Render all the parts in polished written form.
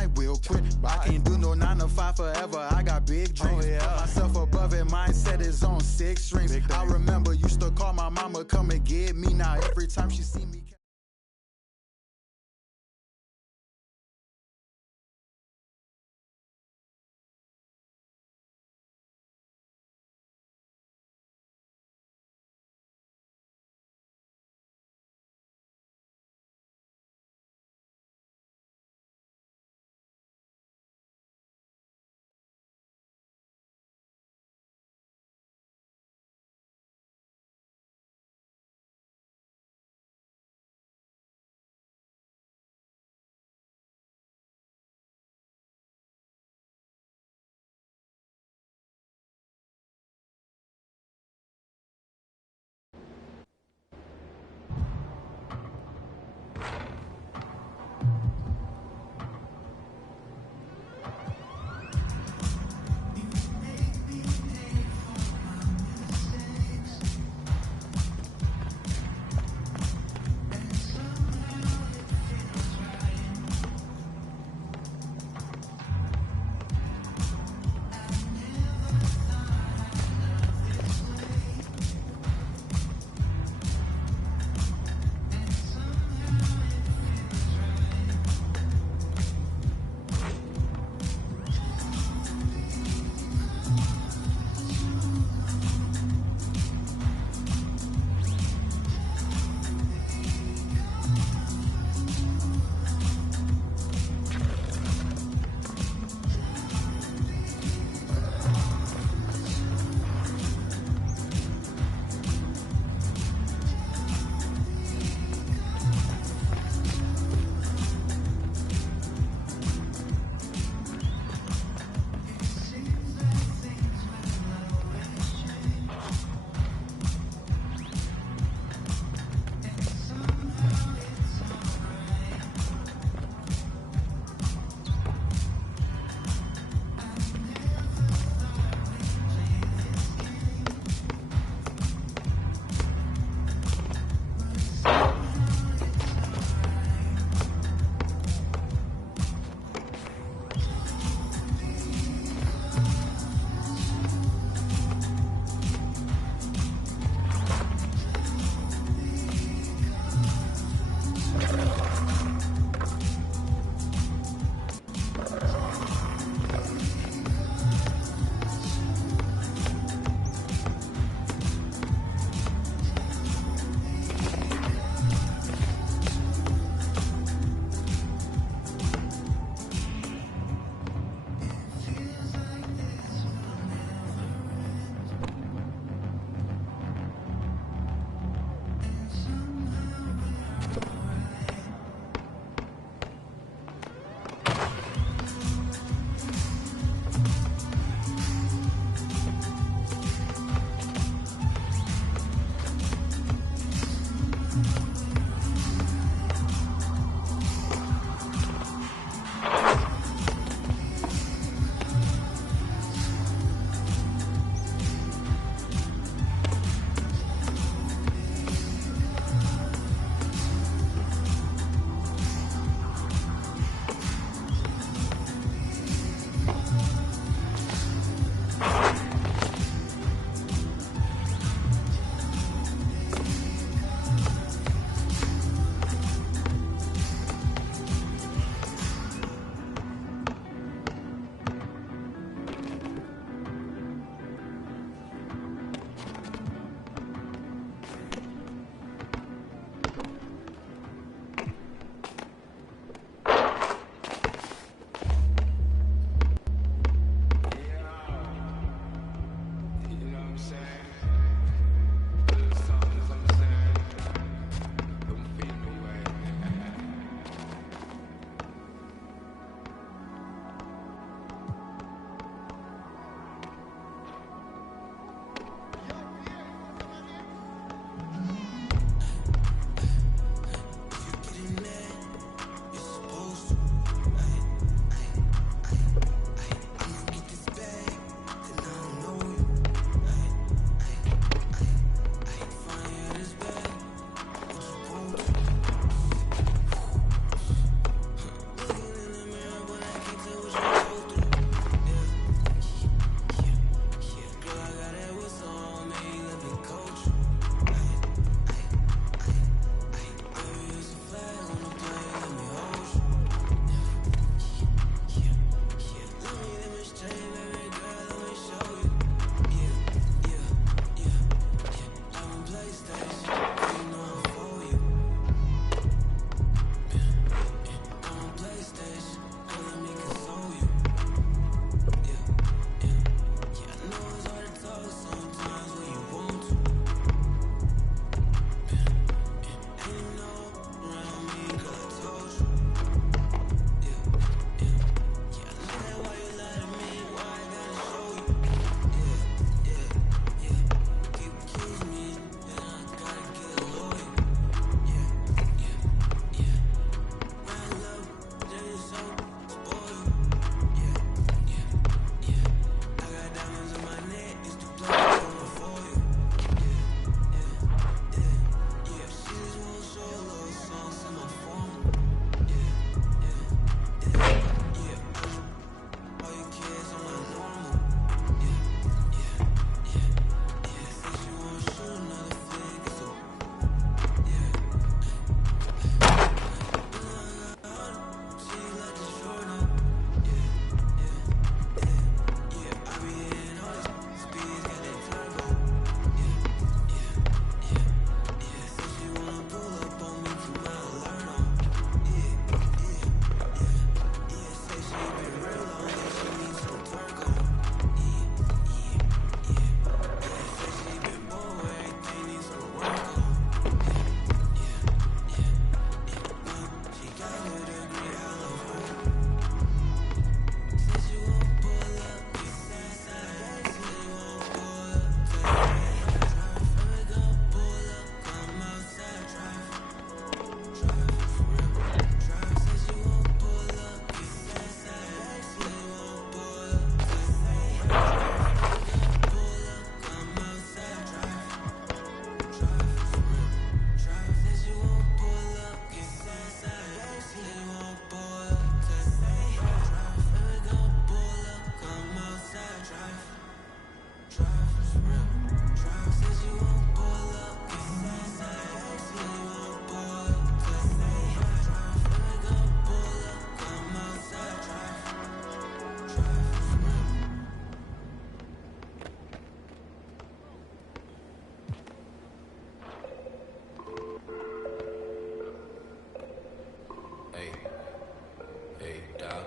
I will quit. I can't do no 9 to 5 forever. I got big dreams. Put myself above it. Mindset is on 6 strings. I remember used to call my mama, come and get me. Now every time she see me.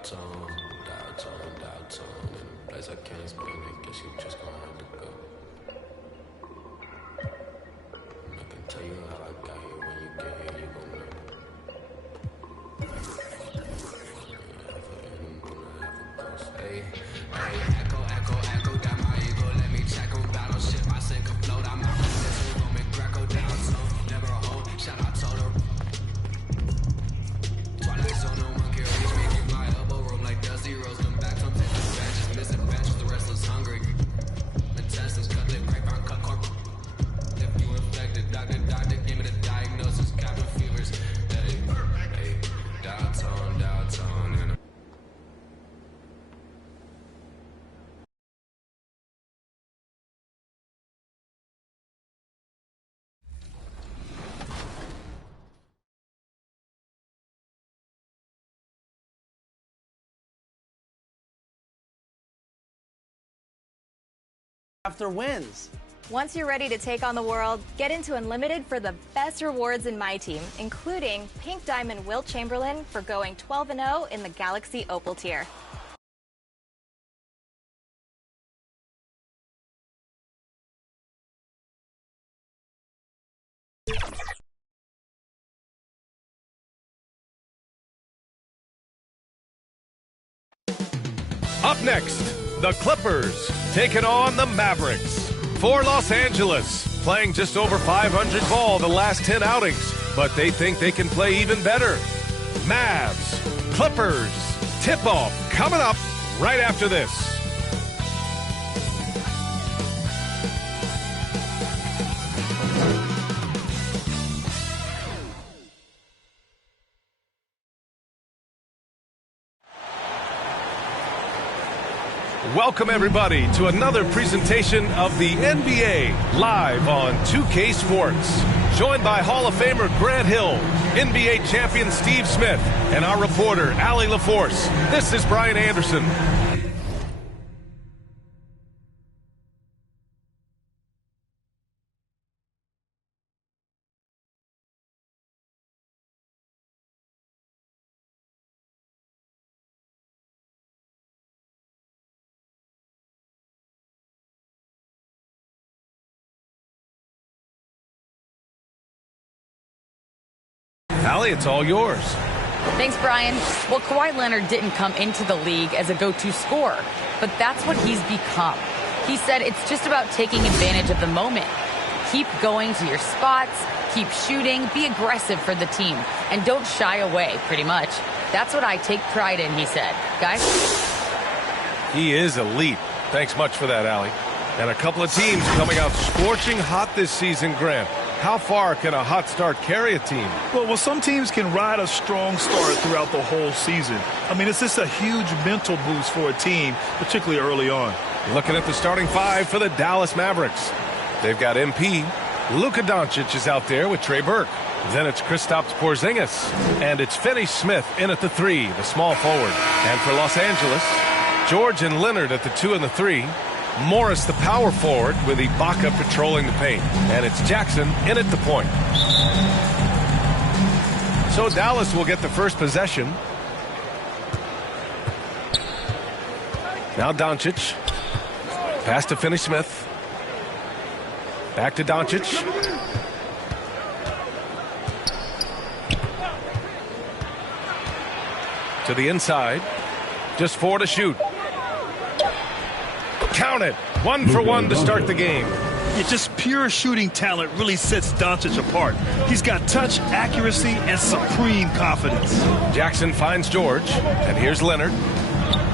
downtown, in a place I can't spend it, guess you just gonna have to go. And I can tell you how I got here, when you get here, you gon' know. Hey, echo, down my ego, let me check on battle shit, my sink afloat, I'm out of this, Roman Greco down slow, never a hold, shout out to her. Twilight zone, no one can reach me, through my elbow room like Dusty Rose, come back from taking batches, missing batches, the restless hungry. Intestines cut lip, grapevine, cut corp. If you infected, doctor, give me the diagnosis, cabin fevers. Hey, downtown, and after wins. Once you're ready to take on the world, get into Unlimited for the best rewards in My Team, including Pink Diamond Wilt Chamberlain for going 12-0 in the Galaxy Opal tier. Up next, the Clippers taking on the Mavericks. For Los Angeles, playing just over 500 ball the last 10 outings, but they think they can play even better. Mavs, Clippers, tip-off coming up right after this. Welcome, everybody, to another presentation of the NBA live on 2K Sports. Joined by Hall of Famer Grant Hill, NBA champion Steve Smith, and our reporter, Allie LaForce. This is Brian Anderson. Allie, it's all yours. Thanks, Brian. Well, Kawhi Leonard didn't come into the league as a go-to scorer, but that's what he's become. He said it's just about taking advantage of the moment. Keep going to your spots, keep shooting, be aggressive for the team, and don't shy away, pretty much. That's what I take pride in, he said. Guys? He is elite. Thanks much for that, Allie. And a couple of teams coming out scorching hot this season, Grant. How far can a hot start carry a team? Well, some teams can ride a strong start throughout the whole season. I mean, it's just a huge mental boost for a team, particularly early on. Looking at the starting five for the Dallas Mavericks. They've got MP. Luka Doncic is out there with Trey Burke. Then it's Kristaps Porzingis. And it's Finney-Smith in at the 3, the small forward. And for Los Angeles, George and Leonard at the 2 and the 3. Morris, the power forward, with Ibaka patrolling the paint. And it's Jackson in at the point. So Dallas will get the first possession. Now Doncic. Pass to Finney-Smith. Back to Doncic. To the inside. Just 4 to shoot. Count it. 1 for 1 to start the game. It's just pure shooting talent really sets Doncic apart. He's got touch, accuracy, and supreme confidence. Jackson finds George, and here's Leonard.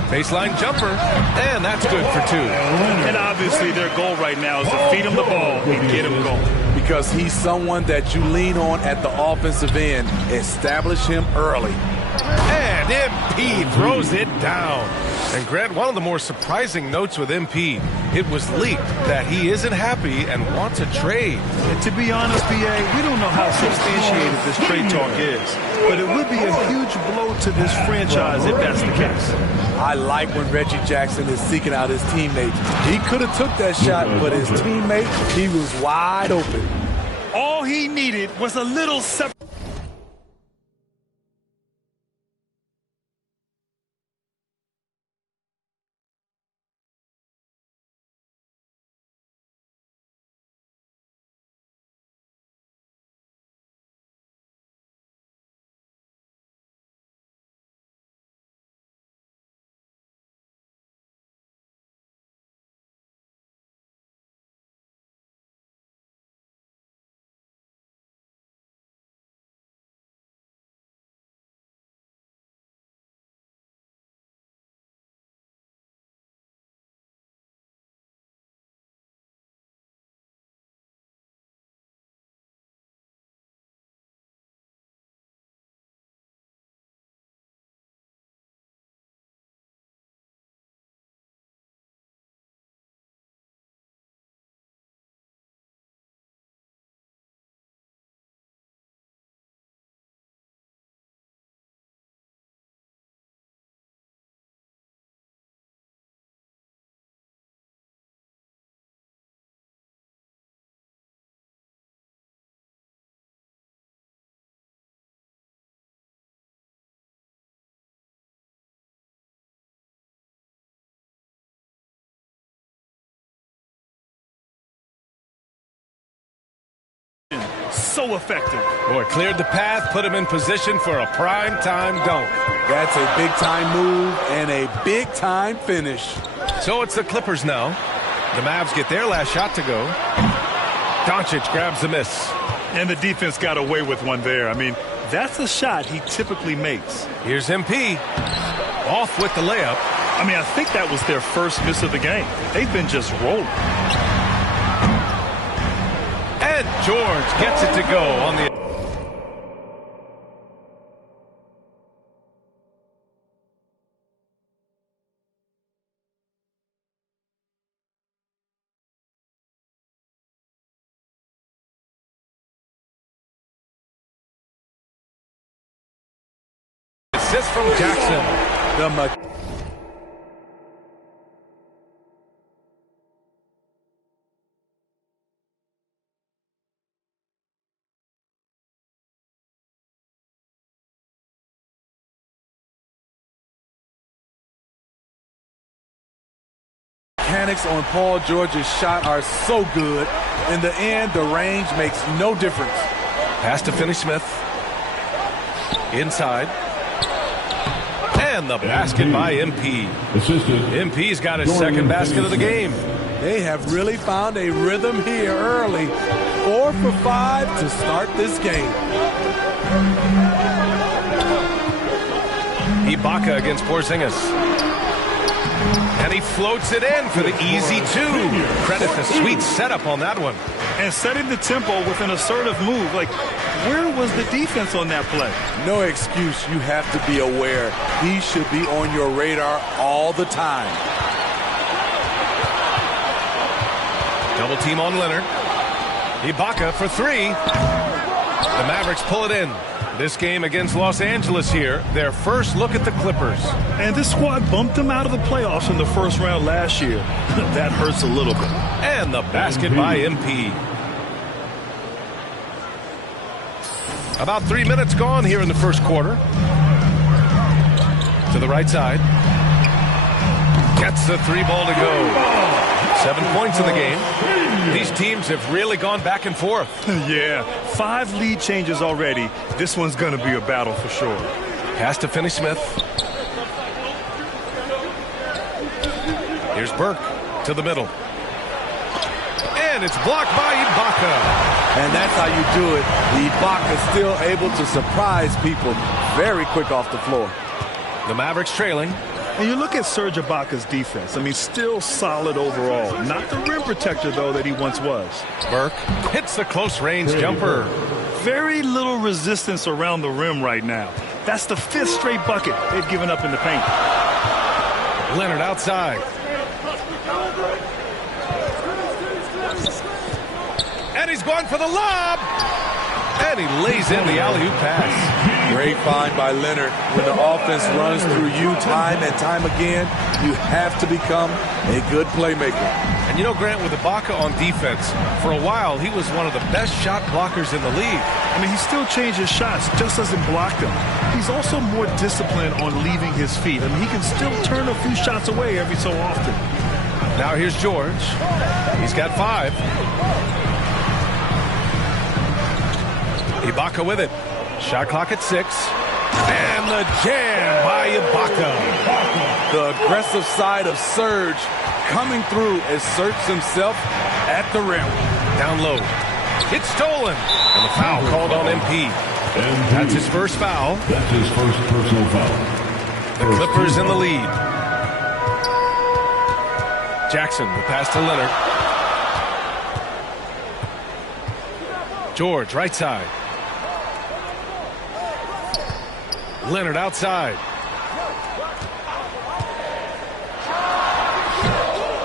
Baseline jumper, and that's good for 2. And obviously their goal right now is to feed him the ball and get him going. Because he's someone that you lean on at the offensive end. Establish him early. And MP throws it down. And Grant, one of the more surprising notes with MP, it was leaked that he isn't happy and wants a trade. And to be honest, B.A., we don't know how substantiated this trade talk is. But it would be a huge blow to this franchise if that's the case. I like when Reggie Jackson is seeking out his teammates. He could have took that shot, but his teammate, he was wide open. All he needed was a little separation. So effective. Boy, cleared the path, put him in position for a prime-time dunk. That's a big-time move and a big-time finish. So it's the Clippers now. The Mavs get their last shot to go. Doncic grabs the miss. And the defense got away with one there. I mean, that's a shot he typically makes. Here's MP. Off with the layup. I mean, I think that was their first miss of the game. They've been just rolling. And George gets it to go on the... assist from Jackson. Mechanics on Paul George's shot are so good. In the end, the range makes no difference. Pass to Finney-Smith. Inside. And the basket by MP. MP's got his second basket of the game. They have really found a rhythm here early. 4 for 5 to start this game. Ibaka against Porzingis. And he floats it in for the easy two. Credit the sweet setup on that one. And setting the tempo with an assertive move. Like, where was the defense on that play? No excuse. You have to be aware. He should be on your radar all the time. Double team on Leonard. Ibaka for three. The Mavericks pull it in. This game against Los Angeles here, their first look at the Clippers. And this squad bumped them out of the playoffs in the first round last year. That hurts a little bit. And the basket by MP. About 3 minutes gone here in the first quarter. To the right side. Gets the three ball to go. 7 points in the game. These teams have really gone back and forth. Yeah, 5 lead changes already. This one's going to be a battle for sure. Pass to Finney-Smith. Here's Burke to the middle. And it's blocked by Ibaka. And that's how you do it. Ibaka still able to surprise people very quick off the floor. The Mavericks trailing. And you look at Serge Ibaka's defense. I mean, still solid overall. Not the rim protector, though, that he once was. Burke hits the close-range jumper. Very little resistance around the rim right now. That's the 5th straight bucket they've given up in the paint. Leonard outside. And he's going for the lob. And he lays in the alley-oop pass. Great find by Leonard. When the offense runs through you time and time again, you have to become a good playmaker. And you know, Grant, with Ibaka on defense, for a while he was one of the best shot blockers in the league. I mean, he still changes shots, just doesn't block them. He's also more disciplined on leaving his feet. I mean, he can still turn a few shots away every so often. Now here's George. He's got 5. Ibaka with it. Shot clock at 6. And the jam by Ibaka. The aggressive side of Serge coming through, asserts himself at the rim. Down low. It's stolen. And the foul called on MP. That's his first foul. That's his first personal foul. The Clippers in the lead. Jackson, the pass to Leonard. George, right side. Leonard outside.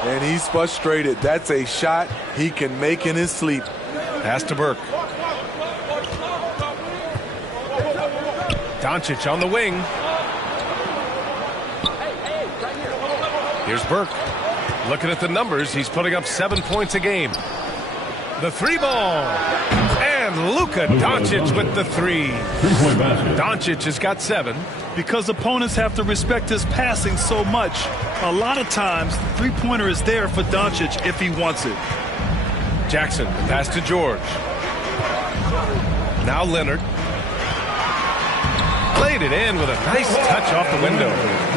And he's frustrated. That's a shot he can make in his sleep. Pass to Burke. Doncic on the wing. Here's Burke. Looking at the numbers, he's putting up 7 points a game. The 3 ball. And Luka Doncic with the 3. Doncic has got 7. Because opponents have to respect his passing so much, a lot of times the three-pointer is there for Doncic if he wants it. Jackson, pass to George. Now Leonard. Played it in with a nice touch off the window.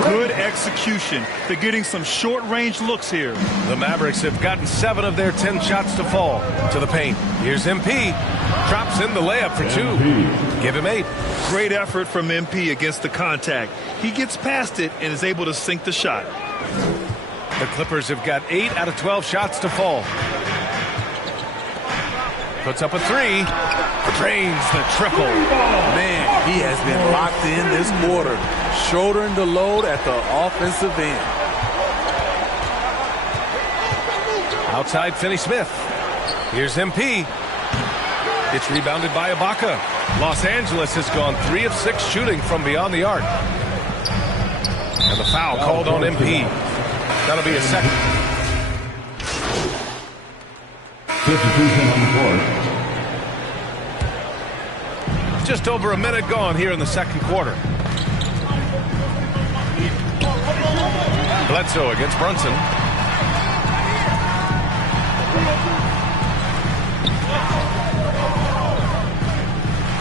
Good execution. They're getting some short-range looks here. The Mavericks have gotten 7 of their 10 shots to fall to the paint. Here's MP. Drops in the layup for 2. Give him 8. Great effort from MP against the contact. He gets past it and is able to sink the shot. The Clippers have got 8 out of 12 shots to fall. Puts up a 3. Drains the triple. Man, he has been locked in this quarter, shouldering the load at the offensive end. Outside Finney-Smith. Here's MP. It's rebounded by Ibaka. Los Angeles has gone 3 of 6 shooting from beyond the arc. And the foul called on MP. That'll be a second. Substitution on the court. Just over a minute gone here in the second quarter. Bledsoe against Brunson.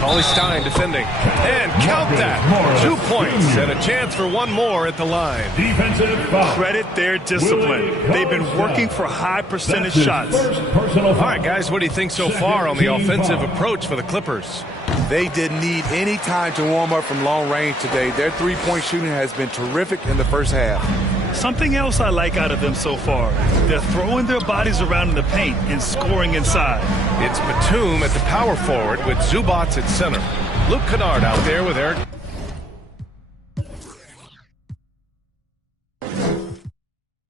Cauley-Stein defending. And count that. 2 points and a chance for one more at the line. Defensive foul. Credit their discipline. They've been working for high percentage shots. All right, guys, what do you think so far on the offensive approach for the Clippers? They didn't need any time to warm up from long range today. Their three-point shooting has been terrific in the first half. Something else I like out of them so far. They're throwing their bodies around in the paint and scoring inside. It's Batum at the power forward with Zubac at center. Luke Kennard out there with Eric.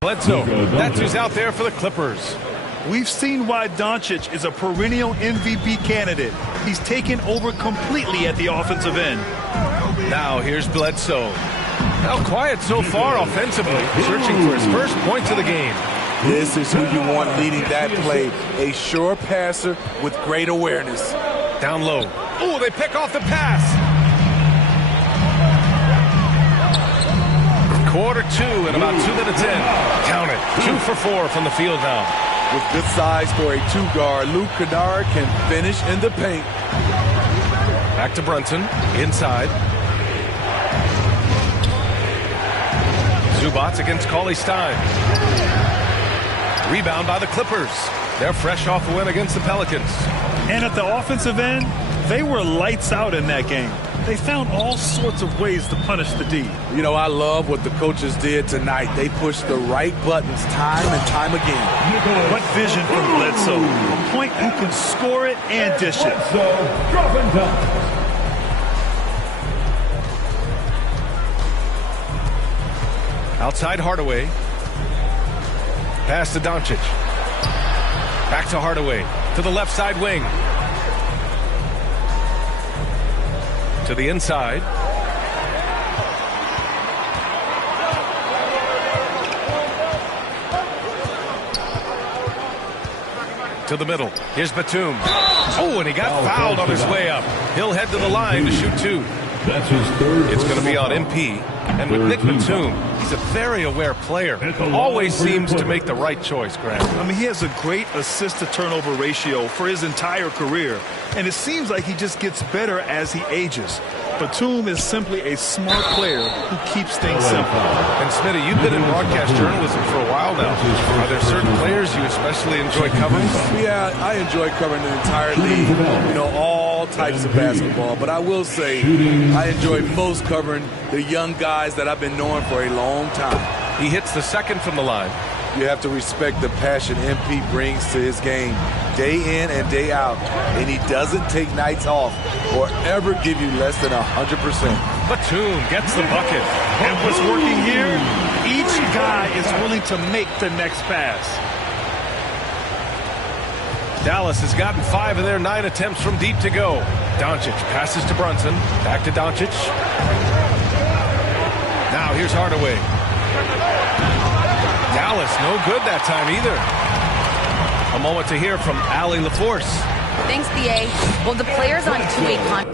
Bledsoe. That's who's out there for the Clippers. We've seen why Doncic is a perennial MVP candidate. He's taken over completely at the offensive end. Now here's Bledsoe. Now quiet so far offensively, searching for his first points of the game. This is who you want leading that play. A sure passer with great awareness. Down low. Oh, they pick off the pass. Quarter 2 and about 2 minutes in. Count it. 2 for 4 from the field now. With good size for a two-guard, Luke Kennard can finish in the paint. Back to Brunson. Inside. Zubac against Cauley-Stein. Rebound by the Clippers. They're fresh off a win against the Pelicans. And at the offensive end, they were lights out in that game. They found all sorts of ways to punish the D. You know, I love what the coaches did tonight. They pushed the right buttons time and time again. What vision from Bledsoe. A point who can score it and dish it. Outside Hardaway. Pass to Doncic. Back to Hardaway. To the left side wing. To the inside. To the middle. Here's Batum. Oh, and he got fouled on his way up. He'll head to the line to shoot 2. That's his third. It's going to be on MP. And with Nick Batum, he's a very aware player. Always seems to make the right choice, Grant. I mean, he has a great assist-to-turnover ratio for his entire career. And it seems like he just gets better as he ages. Batum is simply a smart player who keeps things simple. And Smitty, you've been in broadcast journalism for a while now. Are there certain players you especially enjoy covering? Yeah, I enjoy covering the entire league. You know, all types of basketball. But I will say I enjoy most covering the young guys that I've been knowing for a long time. He hits the second from the line. You have to respect the passion MP brings to his game day in and day out. And he doesn't take nights off or ever give you less than 100%. Batum gets the bucket. And what's working here, each guy is willing to make the next pass. Dallas has gotten 5 of their 9 attempts from deep to go. Doncic passes to Brunson. Back to Doncic. Now here's Hardaway. Dallas, no good that time either. A moment to hear from Allie LaForce. Thanks, BA. Well, the players on two-way contracts.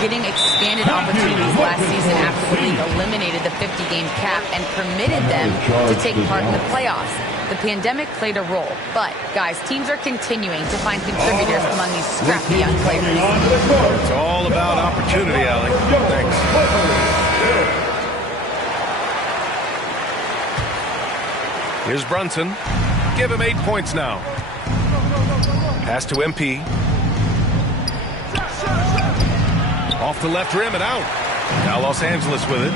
getting expanded opportunities last season after the league eliminated the 50-game cap and permitted them to take part in the playoffs. The pandemic played a role, but, guys, teams are continuing to find contributors among these scrappy young players. It's all about opportunity, Allie. Thanks. Here's Brunson. Give him 8 points now. Pass to MP. Off the left rim and out. Now Los Angeles with it.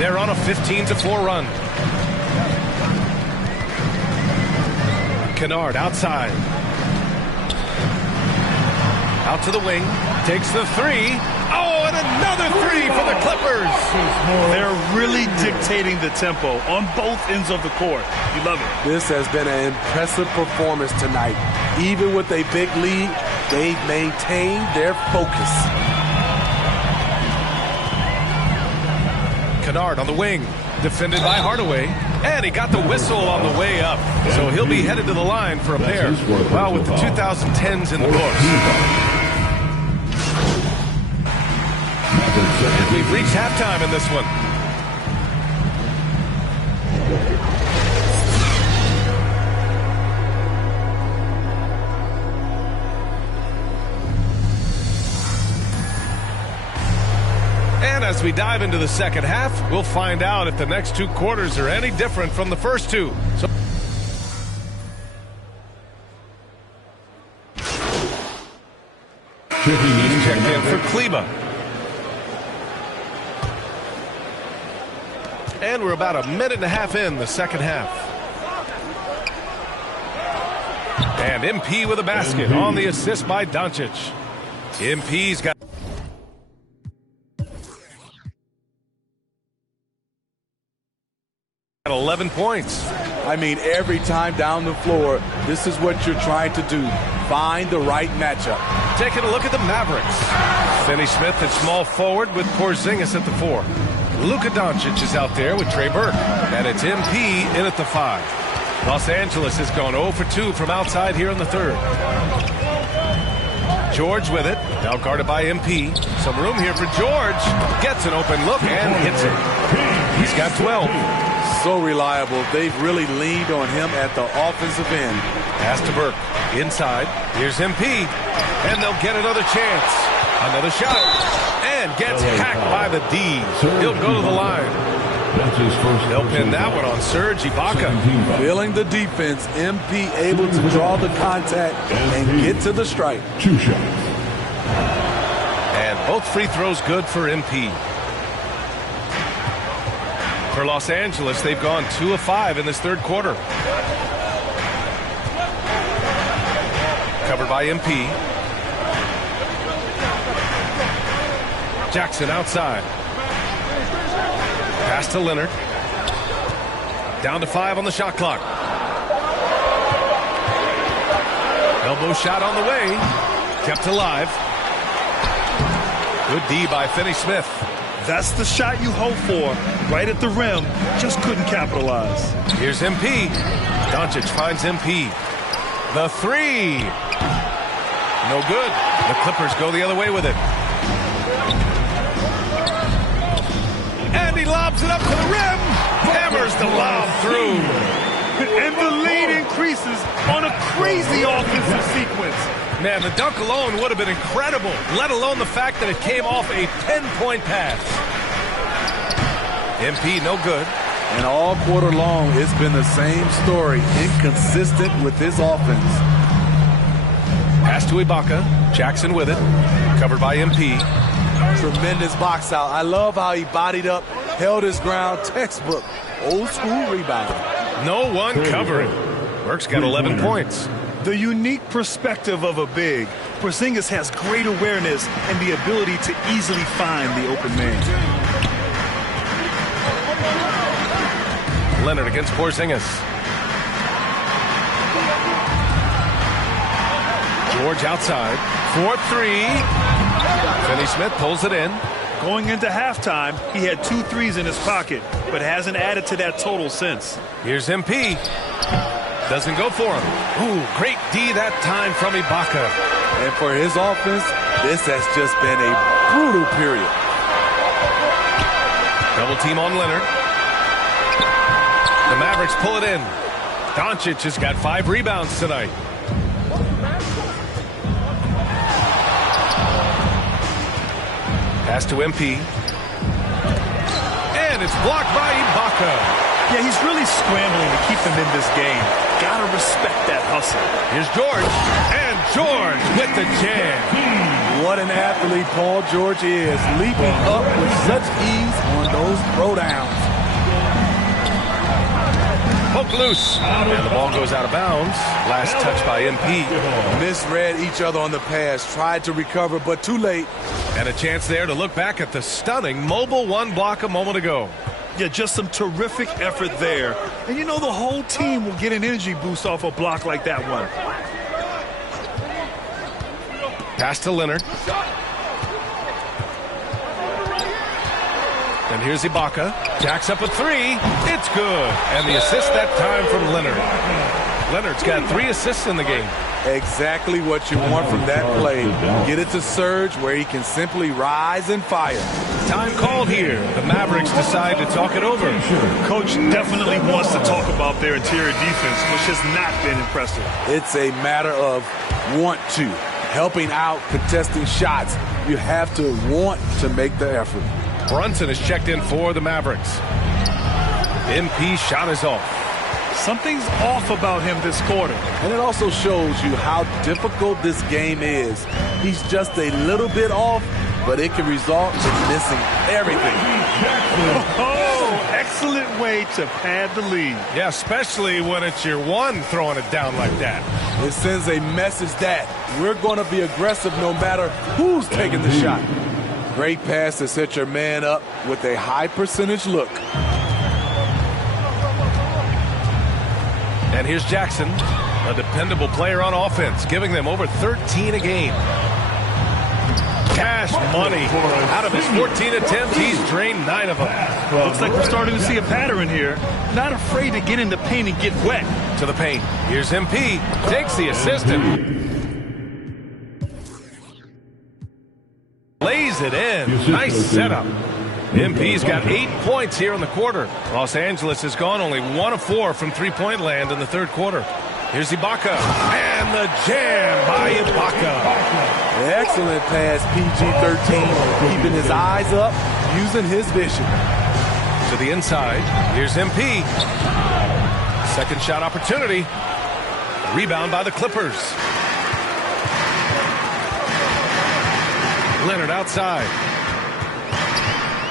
They're on a 15-4 run. Kennard outside. Out to the wing. Takes the three. Oh, and another three for the Clippers. They're really dictating the tempo on both ends of the court. You love it. This has been an impressive performance tonight. Even with a big lead, they've maintained their focus. Kennard on the wing. Defended by Hardaway. And he got the whistle on the way up. So he'll be headed to the line for a pair. Well, with the 2010s in the books. And we've reached halftime in this one. And as we dive into the second half, we'll find out if the next two quarters are any different from the first two. So he's checked in for Kleba. And we're about a minute and a half in the second half. And MP with a basket on the assist by Doncic. MP's got 11 points. I mean, every time down the floor, this is what you're trying to do. Find the right matchup. Taking a look at the Mavericks. Finney Smith at small forward with Porzingis at the 4. Luka Doncic is out there with Trey Burke. And it's MP in at the 5. Los Angeles has gone 0 for 2 from outside here in the third. George with it. Now guarded by MP. Some room here for George. Gets an open look and hits it. He's got 12. So reliable. They've really leaned on him at the offensive end. Pass to Burke. Inside. Here's MP. And they'll get another chance. Another shot. And gets hacked by the D's. He'll go to the line. They'll pin that one on Serge Ibaka. Feeling the defense. MP able to draw the contact and get to the strike. 2 shots. And both free throws good for MP. For Los Angeles, they've gone 2 of 5 in this third quarter. Covered by MP. Jackson outside. Pass to Leonard. Down to 5 on the shot clock. Elbow shot on the way. Kept alive. Good D by Finney Smith. That's the shot you hope for. Right at the rim. Just couldn't capitalize. Here's MP. Doncic finds MP. The 3. No good. The Clippers go the other way with it. And he lobs it up to the rim. Hammers the lob through. And the lead increases on a crazy offensive sequence. Man, the dunk alone would have been incredible, let alone the fact that it came off a 10-point pass. MP no good. And all quarter long, it's been the same story. Inconsistent with his offense. Pass to Ibaka. Jackson with it. Covered by MP. Tremendous box out. I love how he bodied up, held his ground. Textbook. Old school rebound. No one covering. Burke's got 11 points. The unique perspective of a big. Porzingis has great awareness and the ability to easily find the open man. Leonard against Porzingis. George outside. 4-3. Finney Smith pulls it in. Going into halftime, he had 2 threes in his pocket, but hasn't added to that total since. Here's MP. Doesn't go for him. Ooh, great D that time from Ibaka. And for his offense, this has just been a brutal period. Double team on Leonard. The Mavericks pull it in. Doncic has got 5 rebounds tonight. Pass to MP. And it's blocked by Ibaka. Yeah, he's really scrambling to keep them in this game. Gotta respect that hustle. Here's George. And George with the jam. What an athlete Paul George is, leaping up with such ease on those throwdowns. Poke loose. And the ball goes out of bounds. Last touch by MP. Misread each other on the pass, tried to recover, but too late. And a chance there to look back at the stunning mobile 1 block a moment ago. Yeah, just some terrific effort there. And you know the whole team will get an energy boost off a block like that one. Pass to Leonard. And here's Ibaka. Jacks up a 3. It's good. And the assist that time from Leonard. Leonard's got 3 assists in the game. Exactly what you want from that play. Get it to Serge where he can simply rise and fire. Time called here. The Mavericks decide to talk it over. Coach definitely wants to talk about their interior defense, which has not been impressive. It's a matter of want to. Helping out, contesting shots. You have to want to make the effort. Brunson is checked in for the Mavericks. MP shot is off. Something's off about him this quarter. And it also shows you how difficult this game is. He's just a little bit off, but it can result in missing everything. Oh, excellent way to pad the lead. Yeah, especially when it's your one throwing it down like that. It sends a message that we're going to be aggressive no matter who's taking the shot. Great pass to set your man up with a high percentage look. And here's Jackson, a dependable player on offense, giving them over 13 a game. Cash money. Out of his 14 attempts, he's drained 9 of them. Looks like we're starting to see a pattern here. Not afraid to get in the paint and get wet. To the paint. Here's MP. Takes the assist and lays it in. Nice setup. MP's got 8 points here in the quarter. Los Angeles has gone only 1 of 4 from three-point land in the third quarter. Here's Ibaka. And the jam by Ibaka. Excellent pass, PG-13. Keeping his eyes up, using his vision. To the inside. Here's MP. Second shot opportunity. Rebound by the Clippers. Leonard outside.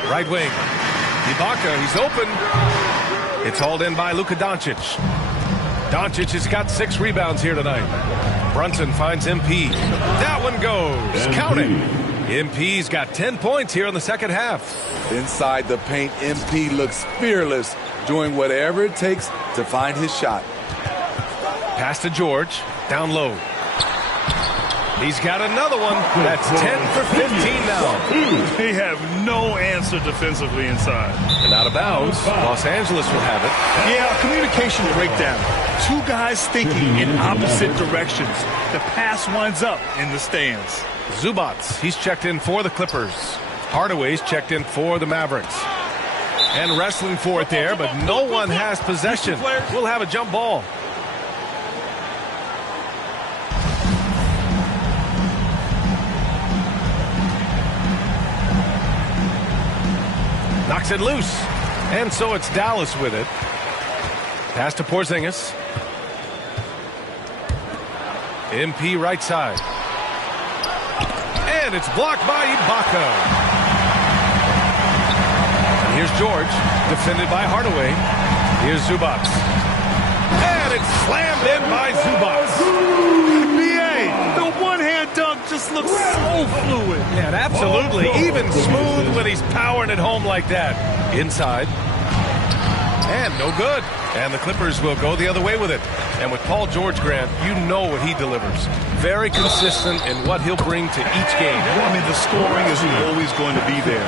Right wing. Ibaka, he's open. It's hauled in by Luka Doncic. Doncic has got 6 rebounds here tonight. Brunson finds MP. That one goes. Count it. MP's got 10 points here in the second half. Inside the paint, MP looks fearless, doing whatever it takes to find his shot. Pass to George. Down low. He's got another one. That's 10 for 15 now. They have no answer defensively inside. And out of bounds, Los Angeles will have it. Yeah, communication breakdown. 2 guys thinking in opposite directions. The pass winds up in the stands. Zubats, he's checked in for the Clippers. Hardaway's checked in for the Mavericks. And wrestling for it there, but no one has possession. We'll have a jump ball. Knocks it loose. And so it's Dallas with it. Pass to Porzingis. MP right side. And it's blocked by Ibaka. And here's George, defended by Hardaway. Here's Zubats. And it's slammed in by Zubats. The one-hand dunk just looks so fluid. Yeah, absolutely. Even smooth when he's powering it home like that. Inside. And no good. And the Clippers will go the other way with it. And with Paul George, Grant, you know what he delivers. Very consistent in what he'll bring to each game. I mean, the scoring is always going to be there.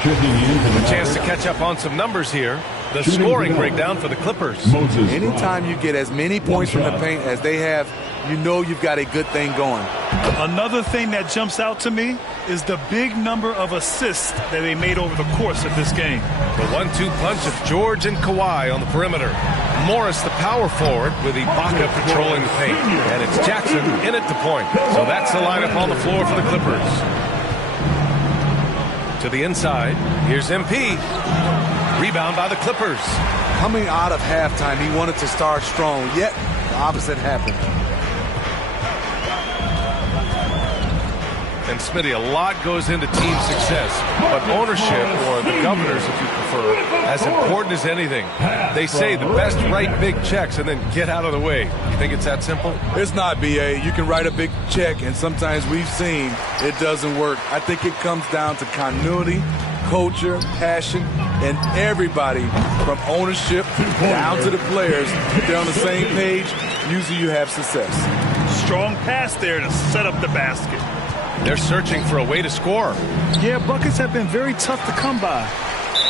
A chance to catch up on some numbers here. The scoring breakdown for the Clippers. Anytime you get as many points from the paint as they have, you know you've got a good thing going. Another thing that jumps out to me is the big number of assists that they made over the course of this game. The 1-2 punch of George and Kawhi on the perimeter. Morris, the power forward, with Ibaka patrolling the paint. And it's Jackson in at the point. So that's the lineup on the floor for the Clippers. To the inside, here's MP. Rebound by the Clippers. Coming out of halftime, he wanted to start strong, yet the opposite happened. And Smitty, a lot goes into team success, but ownership, or the governors if you prefer, as important as anything. They say the best write big checks and then get out of the way. You think it's that simple? It's not, B.A. You can write a big check, and sometimes we've seen it doesn't work. I think it comes down to continuity, culture, passion, and everybody from ownership down to the players. If they're on the same page, usually you have success. Strong pass there to set up the basket. They're searching for a way to score. Yeah, buckets have been very tough to come by.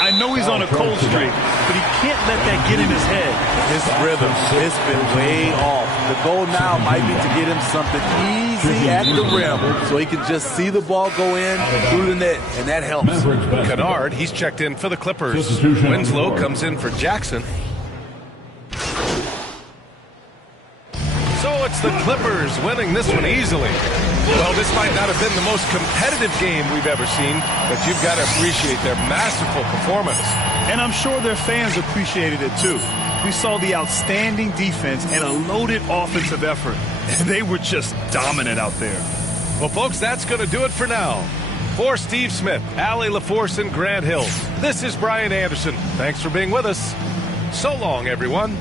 I know he's on a cold streak, but he can't let that get in his head. His rhythm has been way off. The goal now might be to get him something easy at the rim so he can just see the ball go in through the net, and that helps. Kennard, he's checked in for the Clippers. Winslow comes in for Jackson. So it's the Clippers winning this one easily. Well, this might not have been the most competitive game we've ever seen, but you've got to appreciate their masterful performance. And I'm sure their fans appreciated it too. We saw the outstanding defense and a loaded offensive effort. They were just dominant out there. Well, folks, that's going to do it for now. For Steve Smith, Allie LaForce, and Grant Hill, this is Brian Anderson. Thanks for being with us. So long, everyone.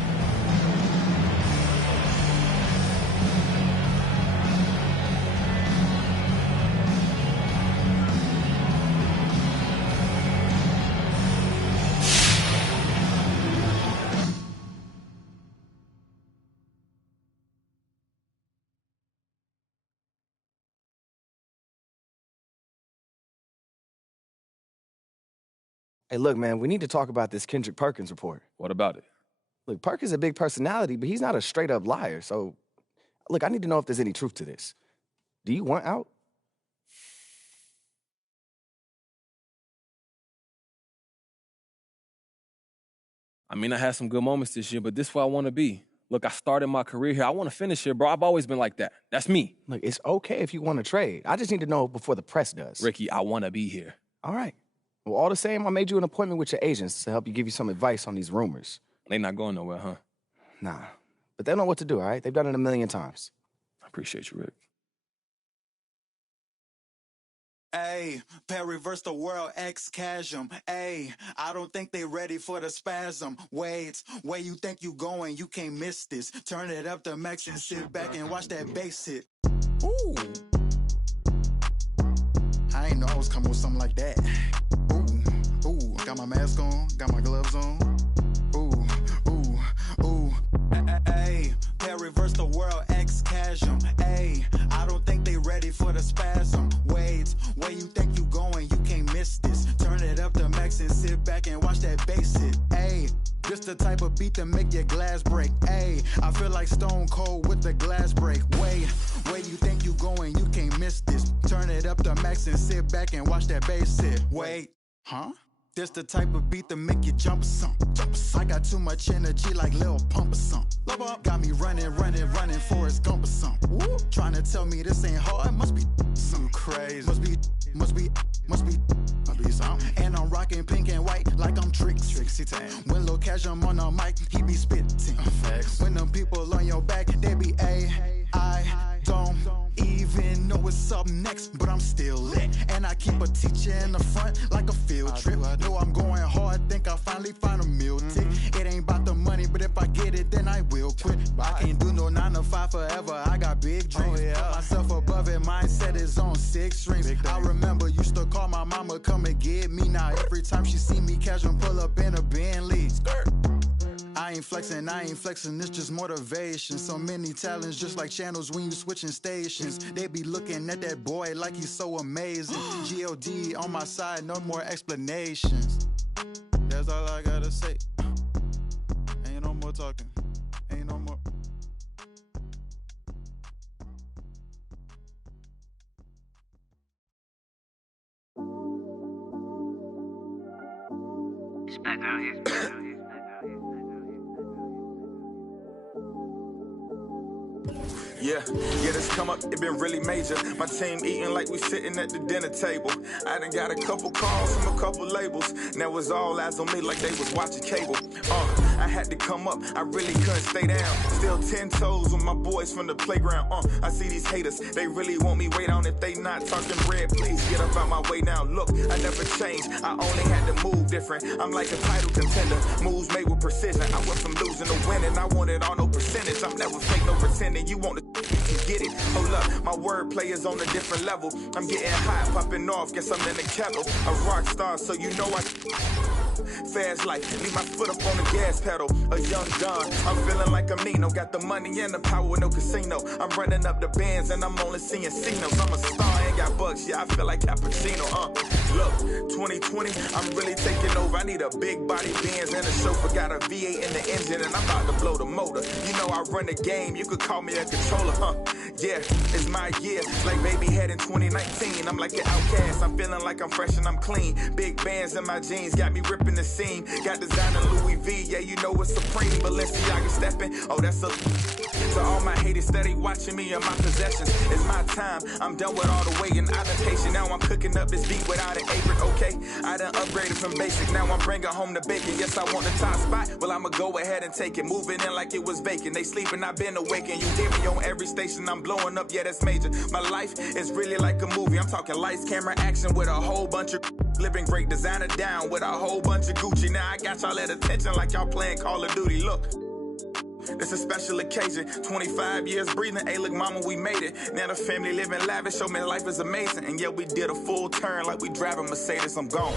Hey, look, man, we need to talk about this Kendrick Perkins report. What about it? Look, Perkins is a big personality, but he's not a straight-up liar. So, look, I need to know if there's any truth to this. Do you want out? I mean, I had some good moments this year, but this is where I want to be. Look, I started my career here. I want to finish here, bro. I've always been like that. That's me. Look, it's okay if you want to trade. I just need to know before the press does. Ricky, I want to be here. All right. Well, all the same, I made you an appointment with your agents to help you give you some advice on these rumors. They not going nowhere, huh? Nah. But they know what to do, all right? They've done it a million times. I appreciate you, Rick. Ayy, reverse the world, X-Chasm. Ayy, I don't think they ready for the spasm. Wait, where you think you going? You can't miss this. Turn it up to max and sit back and watch that bass hit. Ooh. I ain't know I was coming with something like that. Ooh, ooh, got my mask on, got my gloves on. Ooh, ooh, ooh. Ayy, reverse the world, X-Chasm. Ayy, I don't think they ready for the spasm. Wait, where you think you going? You can't miss this. Turn it up to max and sit back and watch that bass hit. Ayy, this the type of beat that make your glass break. Ayy, I feel like Stone Cold with the glass break. Wait, where you think you going? You can't miss this. Turn it up to max and sit back and watch that bass hit. Wait, huh? This the type of beat that make you jump or something. I got too much energy like Lil Pump or something. Got me running, Forrest Gump or something. Trying to tell me this ain't hard, must be something crazy. Must be something. And I'm rocking pink and white like I'm Trixie Tan. When Lil Cash I'm on the mic, he be spitting. When them people on your back, they be I don't even know what's up next, but I'm still lit. And I keep a teacher in the front like a field trip. Know I'm going hard, think I finally find a meal tick. It ain't about the money, but if I get it, then I will quit. I can't do no 9 to 5 forever, I got big dreams. Put myself above it, mindset is on 6 strings. I remember used to call my mama, come and get me. Now every time she see me casual, pull up in a Bentley. I ain't flexing, it's just motivation. So many talents, just like channels when you switching stations. They be looking at that boy like he's so amazing. G.O.D. on my side, no more explanations. That's all I gotta say. Ain't no more talking, ain't no more. Yeah, this come up, it been really major. My team eating like we sitting at the dinner table. I done got a couple calls from a couple labels. Now it's all eyes on me like they was watching cable. I had to come up, I really couldn't stay down. Still 10 toes with my boys from the playground. I see these haters, they really want me way down. If they not talking red, please get up out my way now. Look, I never changed, I only had to move different. I'm like a title contender, moves made with precision. I went from losing to winning, I wanted all no percentage. I'm never fake, no pretending, you want to get it. Hold up, my wordplay is on a different level. I'm getting hot, popping off, guess I'm in the kettle. A rock star, so you know I fast life, leave my foot up on the gas pedal. A young Don, I'm feeling like I'm Nino. Got the money and the power, no casino. I'm running up the bands and I'm only seeing signals. I'm a star, ain't got bucks, yeah, I feel like Cappuccino. Look, 2020, I'm really taking over. I need a big body Benz and a chauffeur. Got a V8 in the engine and I'm about to blow the motor. You know I run the game, you could call me a controller, Yeah, it's my year, like baby head in 2019. I'm like an outcast, I'm feeling like I'm fresh and I'm clean. Big bands in my jeans, got me ripping the seam. Got designer Louis V, yeah, you know it's supreme. Balenciaga stepping, oh, that's a... To all my haters steady watching me and my possessions. It's my time, I'm done with all the waiting. I've been patient, now I'm cooking up this beat without an apron, okay? I done upgraded from basic, now I'm bringing home the bacon. Yes, I want the top spot, well, I'ma go ahead and take it. Moving in like it was vacant. They sleeping, I've been awakened. You hear me on every station, I'm blowing up, yeah, that's major. My life is really like a movie. I'm talking lights, camera, action with a whole bunch of living great. Designer down with a whole bunch of Gucci. Now I got y'all at attention like y'all playing Call of Duty. Look, it's a special occasion. 25 years breathing. Hey, look, mama, we made it. Now the family living lavish. Show me life is amazing. And yeah, we did a full turn like we driving Mercedes. I'm gone.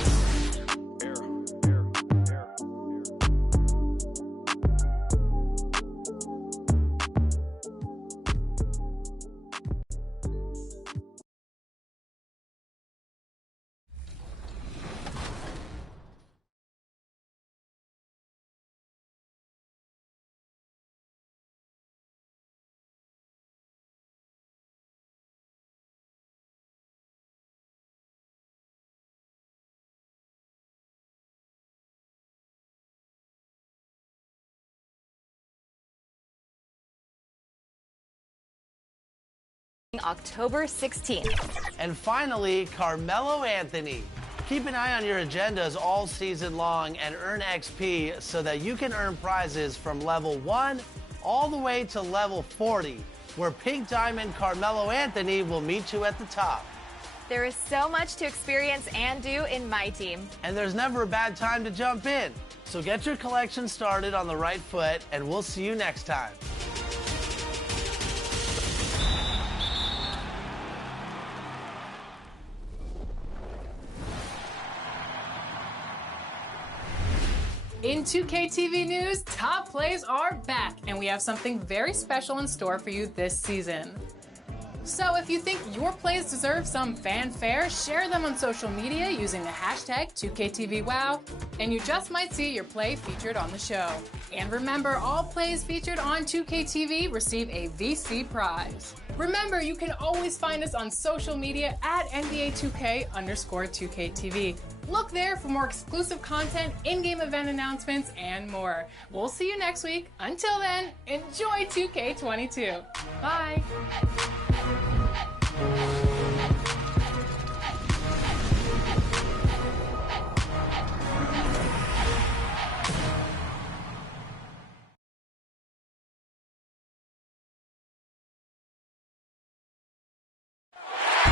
October 16th. And finally, Carmelo Anthony. Keep an eye on your agendas all season long and earn XP so that you can earn prizes from level 1 all the way to level 40, where Pink Diamond Carmelo Anthony will meet you at the top. There is so much to experience and do in my team. And there's never a bad time to jump in. So get your collection started on the right foot, and we'll see you next time. In 2K TV news, top plays are back, and we have something very special in store for you this season. So if you think your plays deserve some fanfare, share them on social media using the hashtag 2KTVWow, and you just might see your play featured on the show. And remember, all plays featured on 2KTV receive a VC prize. Remember, you can always find us on social media at NBA2K_2KTV. Look there for more exclusive content, in-game event announcements, and more. We'll see you next week. Until then, enjoy 2K22. Bye.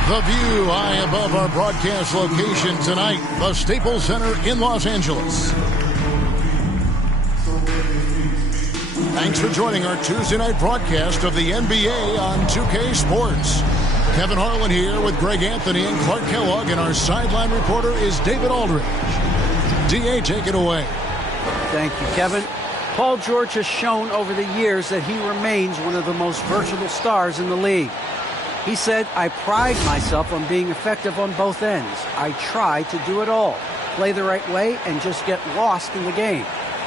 The view high above our broadcast location tonight, the Staples Center in Los Angeles. Thanks for joining our Tuesday night broadcast of the NBA on 2K Sports. Kevin Harlan here with Greg Anthony and Clark Kellogg, and our sideline reporter is David Aldridge. DA, take it away. Thank you, Kevin. Paul George has shown over the years that he remains one of the most versatile stars in the league. He said, "I pride myself on being effective on both ends. I try to do it all, play the right way, and just get lost in the game.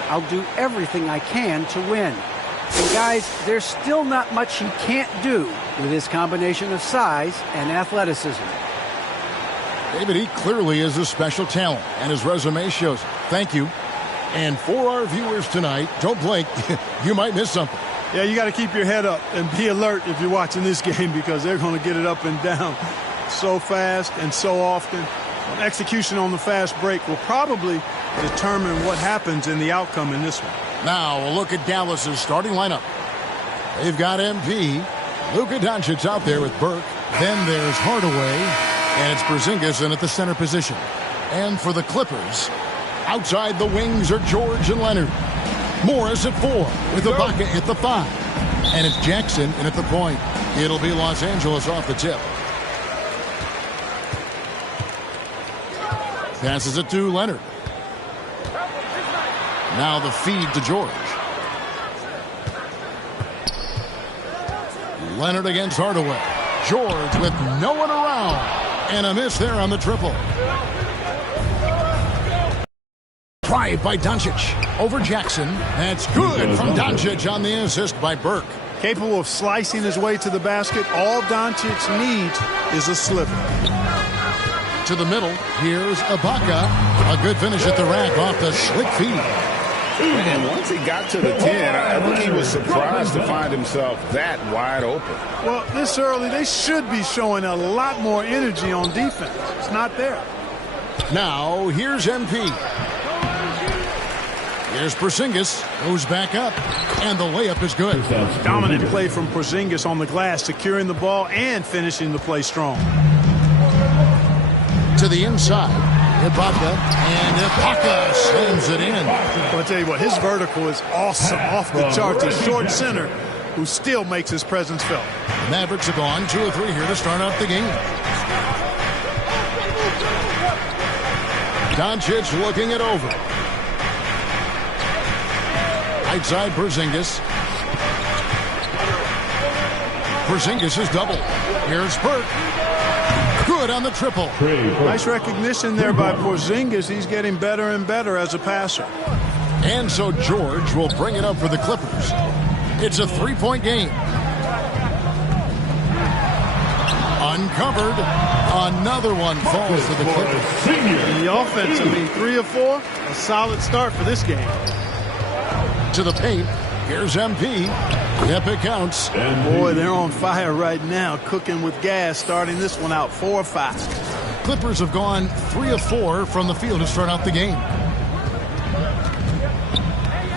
I'll do everything I can to win." And guys, there's still not much he can't do with his combination of size and athleticism. David, he clearly is a special talent, and his resume shows it. Thank you. And for our viewers tonight, don't blink. You might miss something. Yeah, you got to keep your head up and be alert if you're watching this game because they're going to get it up and down so fast and so often. Execution on the fast break will probably determine what happens in the outcome in this one. Now a look at Dallas's starting lineup. They've got MP, Luka Doncic out there with Burke. Then there's Hardaway, and it's Porzingis in at the center position. And for the Clippers, outside the wings are George and Leonard. Morris at 4 with Ibaka at the 5. And it's Jackson in at the point. It'll be Los Angeles off the tip. Passes it to Leonard. Now the feed to George. Leonard against Hardaway. George with no one around. And a miss there on the triple. Drive by Doncic over Jackson. That's good from Doncic on the assist by Burke. Capable of slicing his way to the basket. All Doncic needs is a sliver. To the middle, here's Ibaka. A good finish at the rack off the slick feed. And once he got to the 10, I think he was surprised to find himself that wide open. Well, this early, they should be showing a lot more energy on defense. It's not there. Now, here's MP. Here's Porzingis, goes back up, and the layup is good. Dominant play from Porzingis on the glass, securing the ball and finishing the play strong. To the inside, Ibaka, and Ibaka slams it in. I'll tell you what, his vertical is awesome, off the charts. A short center who still makes his presence felt. Mavericks have gone 2 or 3 here to start out the game. Doncic looking it over. Right side, Porzingis. Porzingis is double. Here's Burke. Good on the triple. Nice recognition there by Porzingis. He's getting better and better as a passer. And so George will bring it up for the Clippers. It's a 3-point game. Uncovered. Another one falls to the Clippers. The offense, 3 or 4, a solid start for this game. To the paint. Here's MP. Yep, it counts. Boy, they're on fire right now, cooking with gas, starting this one out 4 or 5. Clippers have gone 3 of 4 from the field to start out the game.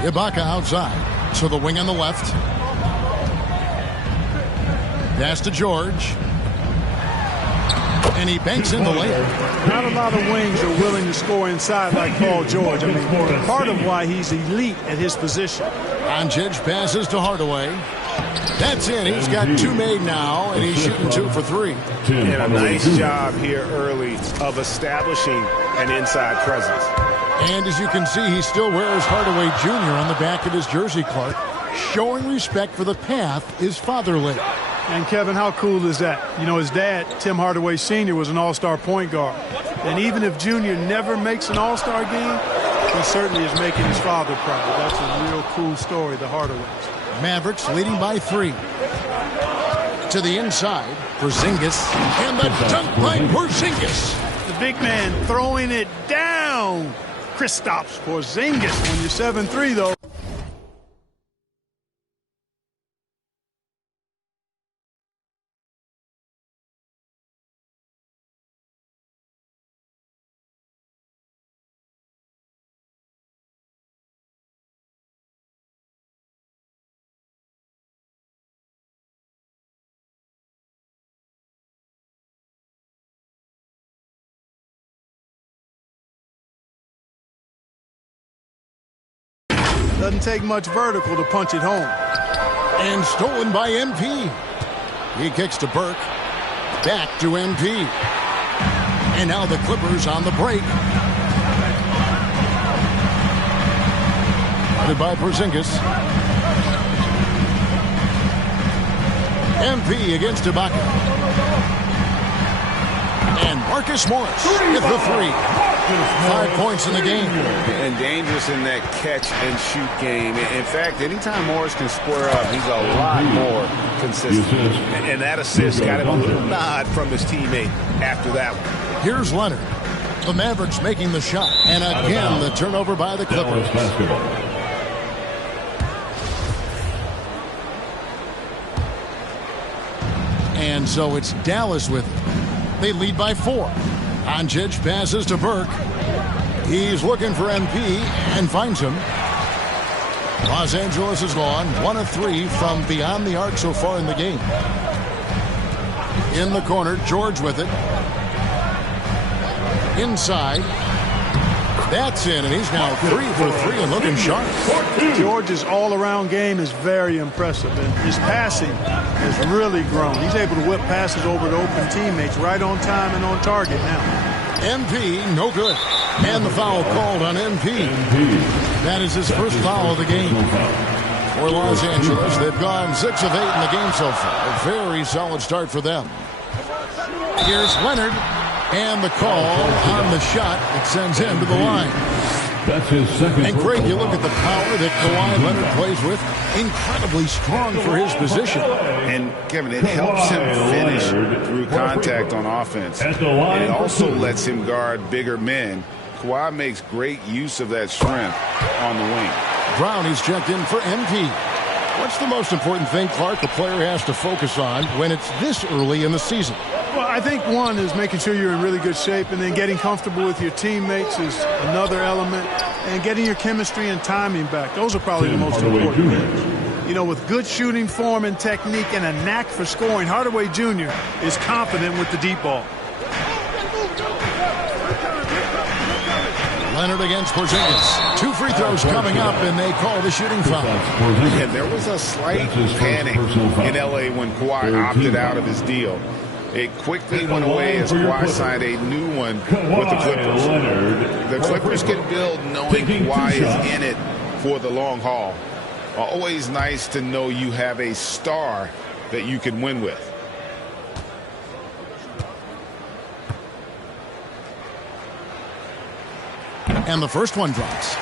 Ibaka outside. So the wing on the left. Pass to George. And he banks in the layup. Not a lot of wings are willing to score inside like Paul George. Part of why he's elite at his position. Doncic passes to Hardaway. That's in. He's got 2 made now, and he's shooting 2 for 3. And a nice job here early of establishing an inside presence. And as you can see, he still wears Hardaway Jr. on the back of his jersey, Clark, showing respect for the path his father led. And Kevin, how cool is that? You know, his dad, Tim Hardaway Sr., was an all-star point guard. And even if Junior never makes an all-star game, he certainly is making his father proud. That's a real cool story, the Hardaways. Mavericks leading by 3. To the inside, Porzingis. And the dunk by Porzingis. The big man throwing it down. Kristaps Porzingis when you're 7-3, though. Doesn't take much vertical to punch it home. And stolen by MP. He kicks to Burke. Back to MP. And now the Clippers on the break. Headed by Porzingis. MP against Ibaka. And Marcus Morris with the 3. 5 points in the game. And dangerous in that catch-and-shoot game. In fact, anytime Morris can square up, he's a lot more consistent. And that assist got him a little nod from his teammate after that one. Here's Leonard. The Mavericks making the shot. And again, the turnover by the Clippers. And so it's Dallas with it. They lead by 4. Doncic passes to Burke. He's looking for MP and finds him. Los Angeles has gone 1 of 3 from beyond the arc so far in the game. In the corner, George with it. Inside. That's in, and he's now 3 for 3 and looking sharp. George's all-around game is very impressive, and his passing has really grown. He's able to whip passes over to open teammates right on time and on target now. MP, no good. And the foul called on MP. That is his first foul of the game. For Los Angeles, they've gone 6 of 8 in the game so far. A very solid start for them. Here's Leonard. And the call on the shot that sends him to the line. That's his second. And Greg, you look at the power that Kawhi Leonard plays with. Incredibly strong for his position. And, Kevin, it helps him finish through contact on offense. And it also lets him guard bigger men. Kawhi makes great use of that strength on the wing. Brown is checked in for MP. What's the most important thing, Clark, a player has to focus on when it's this early in the season? Well, I think one is making sure you're in really good shape, and then getting comfortable with your teammates is another element, and getting your chemistry and timing back. Those are probably the most important things. You know, with good shooting form and technique and a knack for scoring, Hardaway Jr. is confident with the deep ball. Leonard against Porzingis. 2 free throws coming up, and they call the shooting foul. And there was a slight panic in L.A. when Kawhi opted out of his deal. It quickly went away as Kawhi signed a new one with the Clippers. The Clippers can build knowing Kawhi is in it for the long haul. Always nice to know you have a star that you can win with. And the first one drops.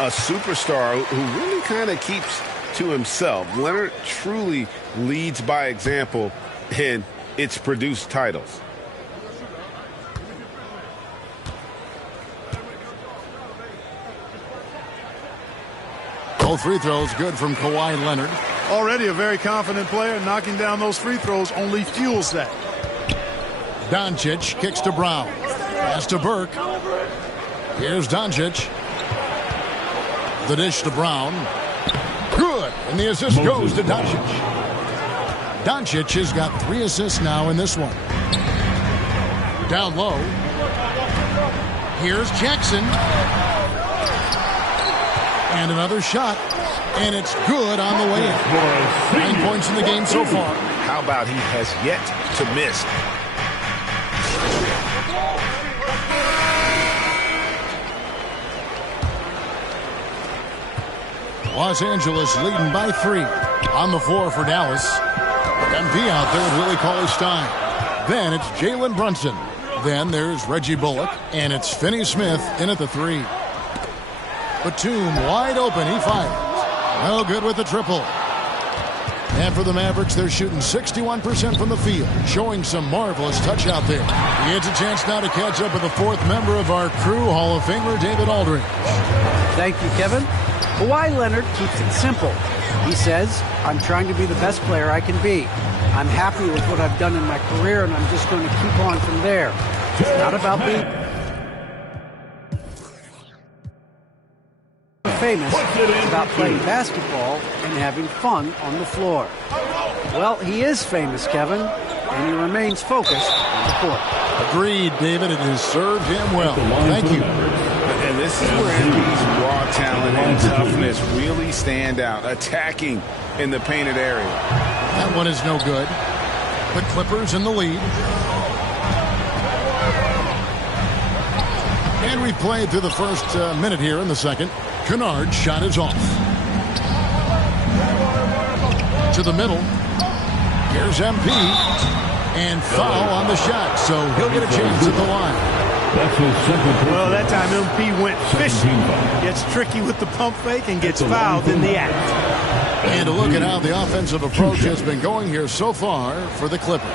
A superstar who really kind of keeps to himself. Leonard truly leads by example, and it's produced titles. Both free throws good from Kawhi Leonard. Already a very confident player. Knocking down those free throws only fuels that. Doncic kicks to Brown. Pass to Burke. Here's Doncic. The dish to Brown. Good. And the assist goes to Doncic. Doncic has got 3 assists now in this one. Down low. Here's Jackson. And another shot. And it's good on the way in. 9 points in the game so far. How about he has yet to miss? Los Angeles leading by 3. On the floor for Dallas. MP out there with Willie Cauley-Stein. Then it's Jalen Brunson. Then there's Reggie Bullock. And it's Finney Smith in at the 3. Batum wide open. He fires. No good with the triple. And for the Mavericks, they're shooting 61% from the field, showing some marvelous touch out there. He gets a chance now to catch up with the 4th member of our crew, Hall of Famer David Aldridge. Thank you, Kevin. Kawhi Leonard keeps it simple. He says, I'm trying to be the best player I can be. I'm happy with what I've done in my career, and I'm just going to keep on from there. It's not about being famous. It's about playing basketball and having fun on the floor. Well, he is famous, Kevin, and he remains focused on the court. Agreed, David. It has served him well. Thank you. And this is where MP's raw talent and toughness really stand out, attacking in the painted area. That one is no good. The Clippers in the lead. And we played through the first minute here in the second. Kennard's shot is off. To the middle. Here's MP. And foul on the shot, so he'll get a chance at the line. Well, that time MP went fishing. Gets tricky with the pump fake and gets fouled in the act. And a look at how the offensive approach has been going here so far for the Clippers.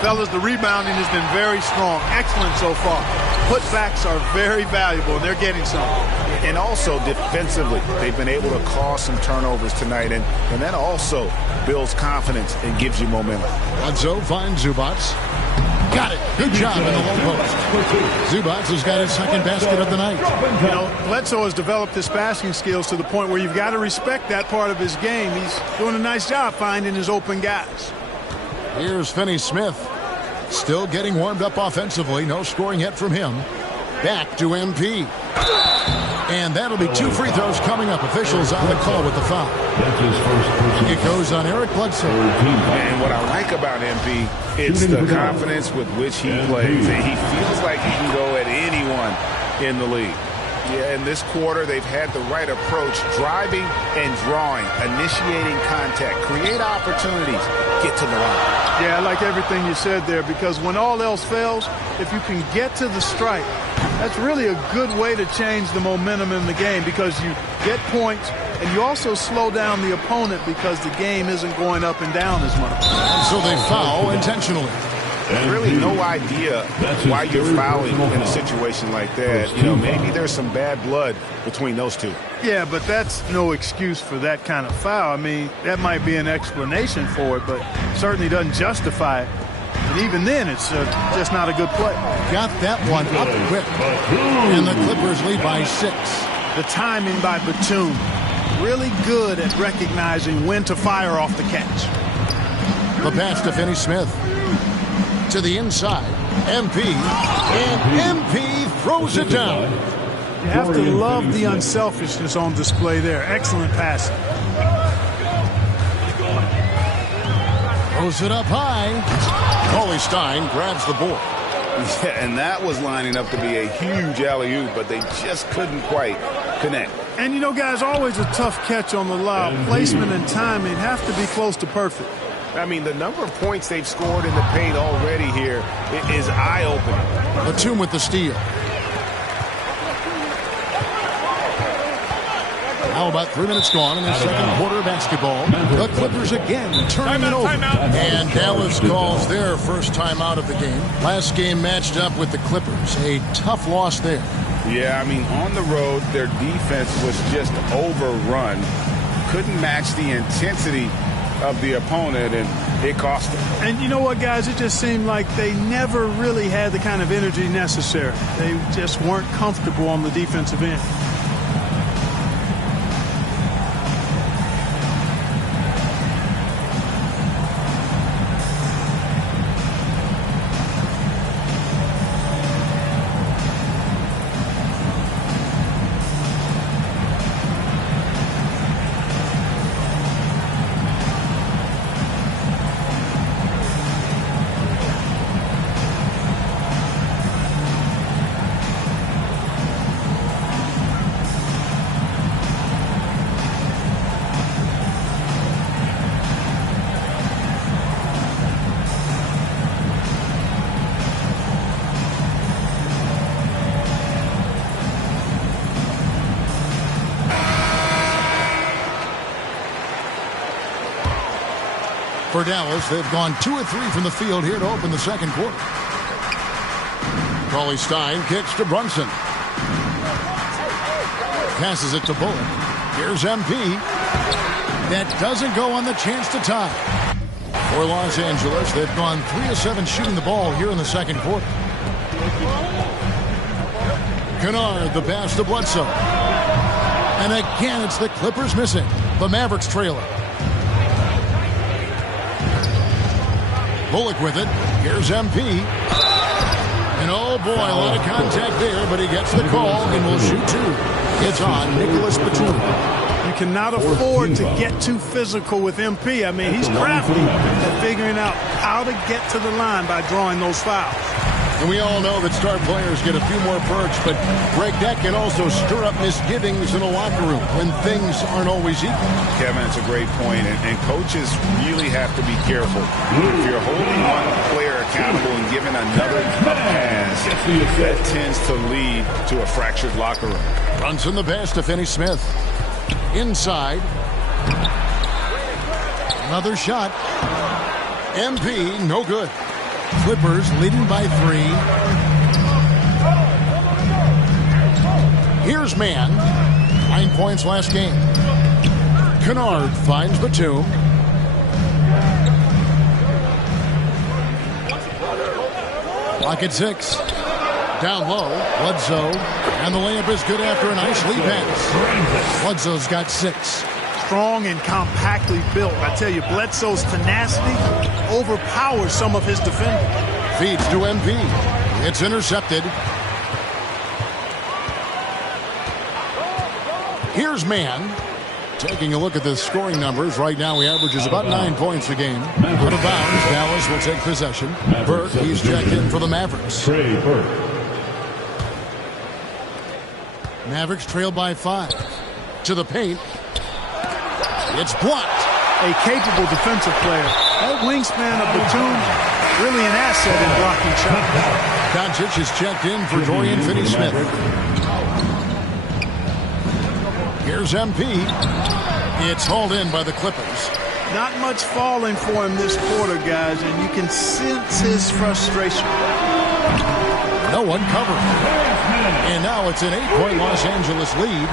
Fellas, the rebounding has been very strong. Excellent so far. Putbacks are very valuable, and they're getting some. And also defensively, they've been able to cause some turnovers tonight, and that also builds confidence and gives you momentum. Bledsoe finds Zubac. Got it. Good job in the low post. Zubac has got his second basket of the night. You know, Bledsoe has developed his passing skills to the point where you've got to respect that part of his game. He's doing a nice job finding his open guys. Here's Finney Smith. Still getting warmed up offensively. No scoring yet from him. Back to MP. And that'll be 2 free throws coming up. Officials on the call with the foul. It goes on Eric Bledsoe. And what I like about MP, it's the confidence with which he plays. And he feels like he can go at anyone in the league. Yeah, in this quarter, they've had the right approach, driving and drawing, initiating contact, create opportunities, get to the line. Yeah, I like everything you said there, because when all else fails, if you can get to the stripe, that's really a good way to change the momentum in the game, because you get points and you also slow down the opponent because the game isn't going up and down as much. So they foul intentionally. There's really no idea why you're fouling in a situation like that. You know, maybe there's some bad blood between those two. Yeah, but that's no excuse for that kind of foul. I mean, that might be an explanation for it, but certainly doesn't justify it. And even then, it's just not a good play. Got that one up quick. And the Clippers lead by 6. The timing by Batum. Really good at recognizing when to fire off the catch. The pass to Finney Smith. To the inside. MP. And MP throws it down. You have to love the unselfishness on display there. Excellent passing. Throws it up high. Cauley Stein grabs the board. Yeah, and that was lining up to be a huge alley-oop, but they just couldn't quite connect. And you know, guys, always a tough catch on the lob. Placement and timing have to be close to perfect. I mean, the number of points they've scored in the paint already here is eye-opening. Batum with the steal. Now about 3 minutes gone in the second quarter of basketball. The Clippers again turning it over. And Dallas calls their first timeout of the game. Last game matched up with the Clippers. A tough loss there. Yeah, I mean, on the road, their defense was just overrun. Couldn't match the intensity of the opponent, and it cost them. And you know what, guys? It just seemed like they never really had the kind of energy necessary. They just weren't comfortable on the defensive end. For Dallas, they've gone 2 of 3 from the field here to open the second quarter. Cauley Stein kicks to Brunson. Passes it to Bullock. Here's MP. That doesn't go on the chance to tie. For Los Angeles, they've gone 3 of 7 shooting the ball here in the second quarter. Kennard, the pass to Bledsoe. And again, it's the Clippers missing. The Mavericks trailer. Bullock with it. Here's MP. And oh boy, a lot of contact there, but he gets the call and will shoot 2. It's on Nicholas Batum. You cannot afford to get too physical with MP. I mean, he's crafty at figuring out how to get to the line by drawing those fouls. And we all know that star players get a few more perks, but Greg, that can also stir up misgivings in a locker room when things aren't always equal. Kevin, it's a great point, and coaches really have to be careful. If you're holding one player accountable and giving another a pass, that tends to lead to a fractured locker room. Brunson the pass to Finney Smith. Inside. Another shot. MP, no good. Clippers leading by 3. Here's Mann. 9 points last game. Kennard finds Batum. Lock at 6. Down low, Bledsoe. And the layup is good after a nice lead pass. Bledsoe's got 6. Strong and compactly built. I tell you, Bledsoe's tenacity overpowers some of his defenders. Feeds to MP. It's intercepted. Here's Mann. Taking a look at the scoring numbers. Right now, he averages about 9 points a game. Out of bounds, Dallas will take possession. Burke, he's checked in for the Mavericks. Mavericks trail by 5. To the paint. It's blocked. A capable defensive player. That wingspan of Batum, really an asset in blocking shots. Doncic is checked in for Dorian Finney-Smith. Here's MP. It's hauled in by the Clippers. Not much falling for him this quarter, guys, and you can sense his frustration. No one covering. And now it's an 8-point Los Angeles lead.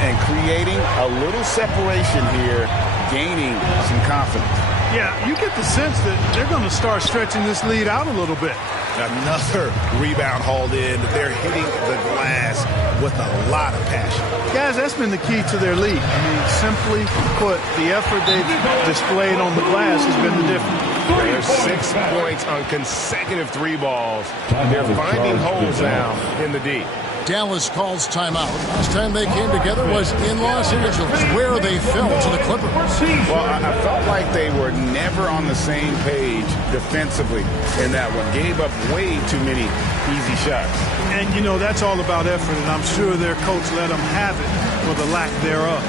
And creating a little separation here, gaining some confidence. Yeah, you get the sense that they're going to start stretching this lead out a little bit. Another rebound hauled in. They're hitting the glass with a lot of passion. Guys, that's been the key to their lead. I mean, simply put, the effort they've displayed on the glass has been the difference. There's 6 points on consecutive 3 balls. They're finding holes now in the D. Dallas calls timeout. Last time they came together was in Los Angeles, where they fell to the Clippers. Well, I felt like they were never on the same page defensively in that one. Gave up way too many easy shots. And, you know, that's all about effort, and I'm sure their coach let them have it for the lack thereof.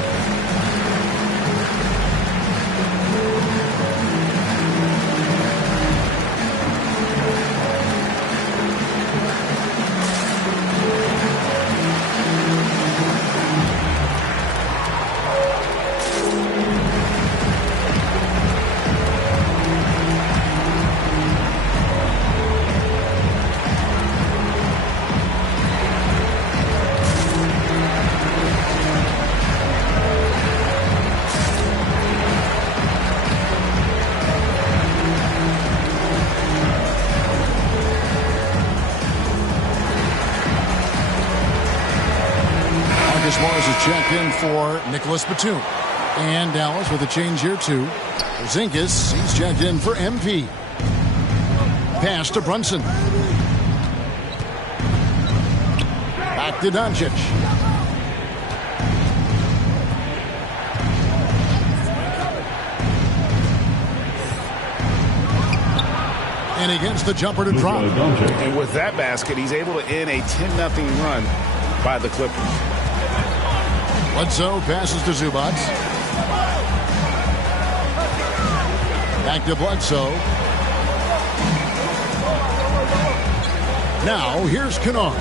Checked in for Nicholas Batum. And Dallas with a change here, too. Porzingis, he's checked in for MP. Pass to Brunson. Back to Doncic. And against the jumper to drop. And with that basket, he's able to end a 10-0 run by the Clippers. Bledsoe passes to Zubac. Back to Bledsoe. Now here's Kennard.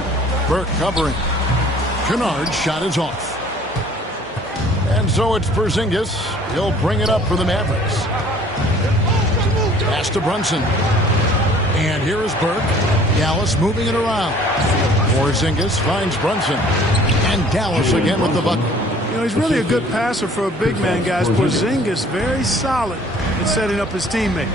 Burke covering. Kennard's shot is off. And so it's Porzingis. He'll bring it up for the Mavericks. Pass to Brunson. And here is Burke. Dallas moving it around. Porzingis finds Brunson. And Dallas again with the bucket. You know, he's really a good passer for a big man, guys. Porzingis very solid in setting up his teammates.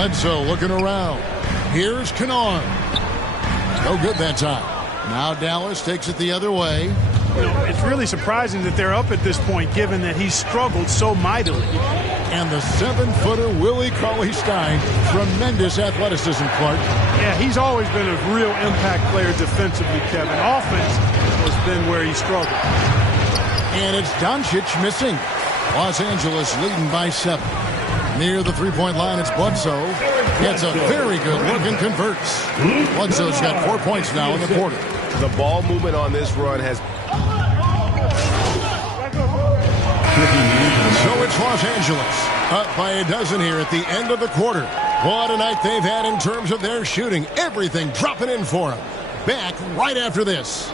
Bledsoe looking around. Here's Kennard. No good that time. Now Dallas takes it the other way. You know, it's really surprising that they're up at this point, given that he's struggled so mightily. And the 7-footer Willie Cauley-Stein. Tremendous athleticism, Clark. Yeah, he's always been a real impact player defensively, Kevin. Offense has been where he struggled. And it's Doncic missing. Los Angeles leading by 7. Near the three-point line, it's Bledsoe. Gets a very good look and converts. Bledsoe's got 4 points now in the quarter. The ball movement on this run has... So it's Los Angeles up by a dozen here at the end of the quarter. What a night they've had in terms of their shooting. Everything dropping in for them. Back right after this.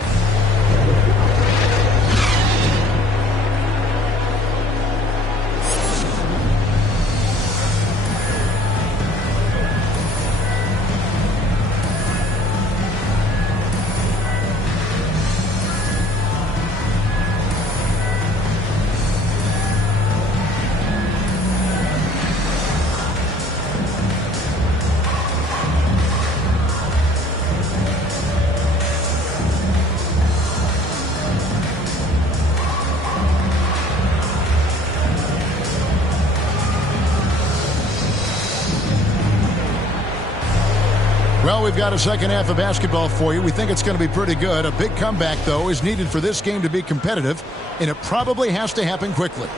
Well, we've got a second half of basketball for you. We think it's going to be pretty good. A big comeback, though, is needed for this game to be competitive, and it probably has to happen quickly.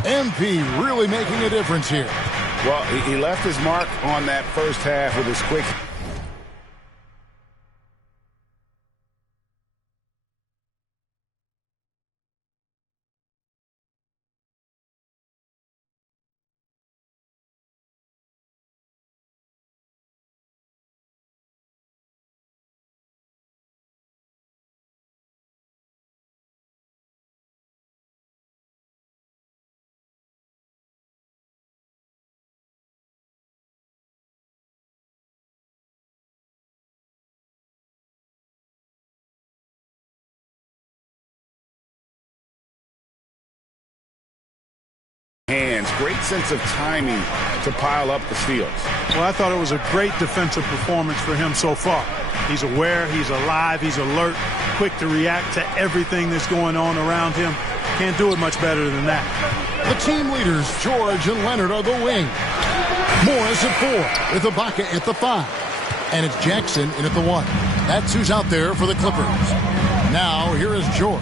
MP really making a difference here. Well, he left his mark on that first half with his quick hands. Great sense of timing to pile up the steals. Well, I thought it was a great defensive performance for him so far. He's aware, he's alive, he's alert, quick to react to everything that's going on around him. Can't do it much better than that. The team leaders, George and Leonard, are the wing. Morris at 4, with Ibaka at the 5. And it's Jackson in at the 1. That's who's out there for the Clippers. Now, here is George.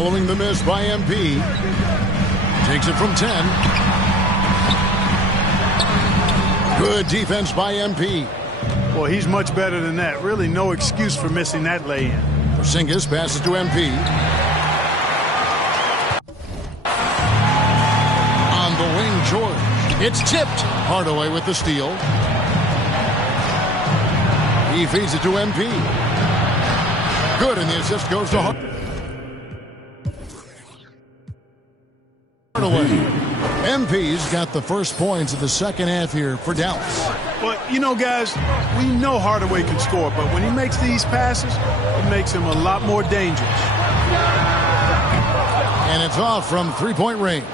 Following the miss by MP. Takes it from 10. Good defense by MP. Well, he's much better than that. Really no excuse for missing that lay-in. Porzingis passes to MP. On the wing, George. It's tipped. Hardaway with the steal. He feeds it to MP. Good, and the assist goes to Hardaway. MP's got the first points of the second half here for Dallas. Well, you know, guys, we know Hardaway can score, but when he makes these passes, it makes him a lot more dangerous. And it's off from three-point range.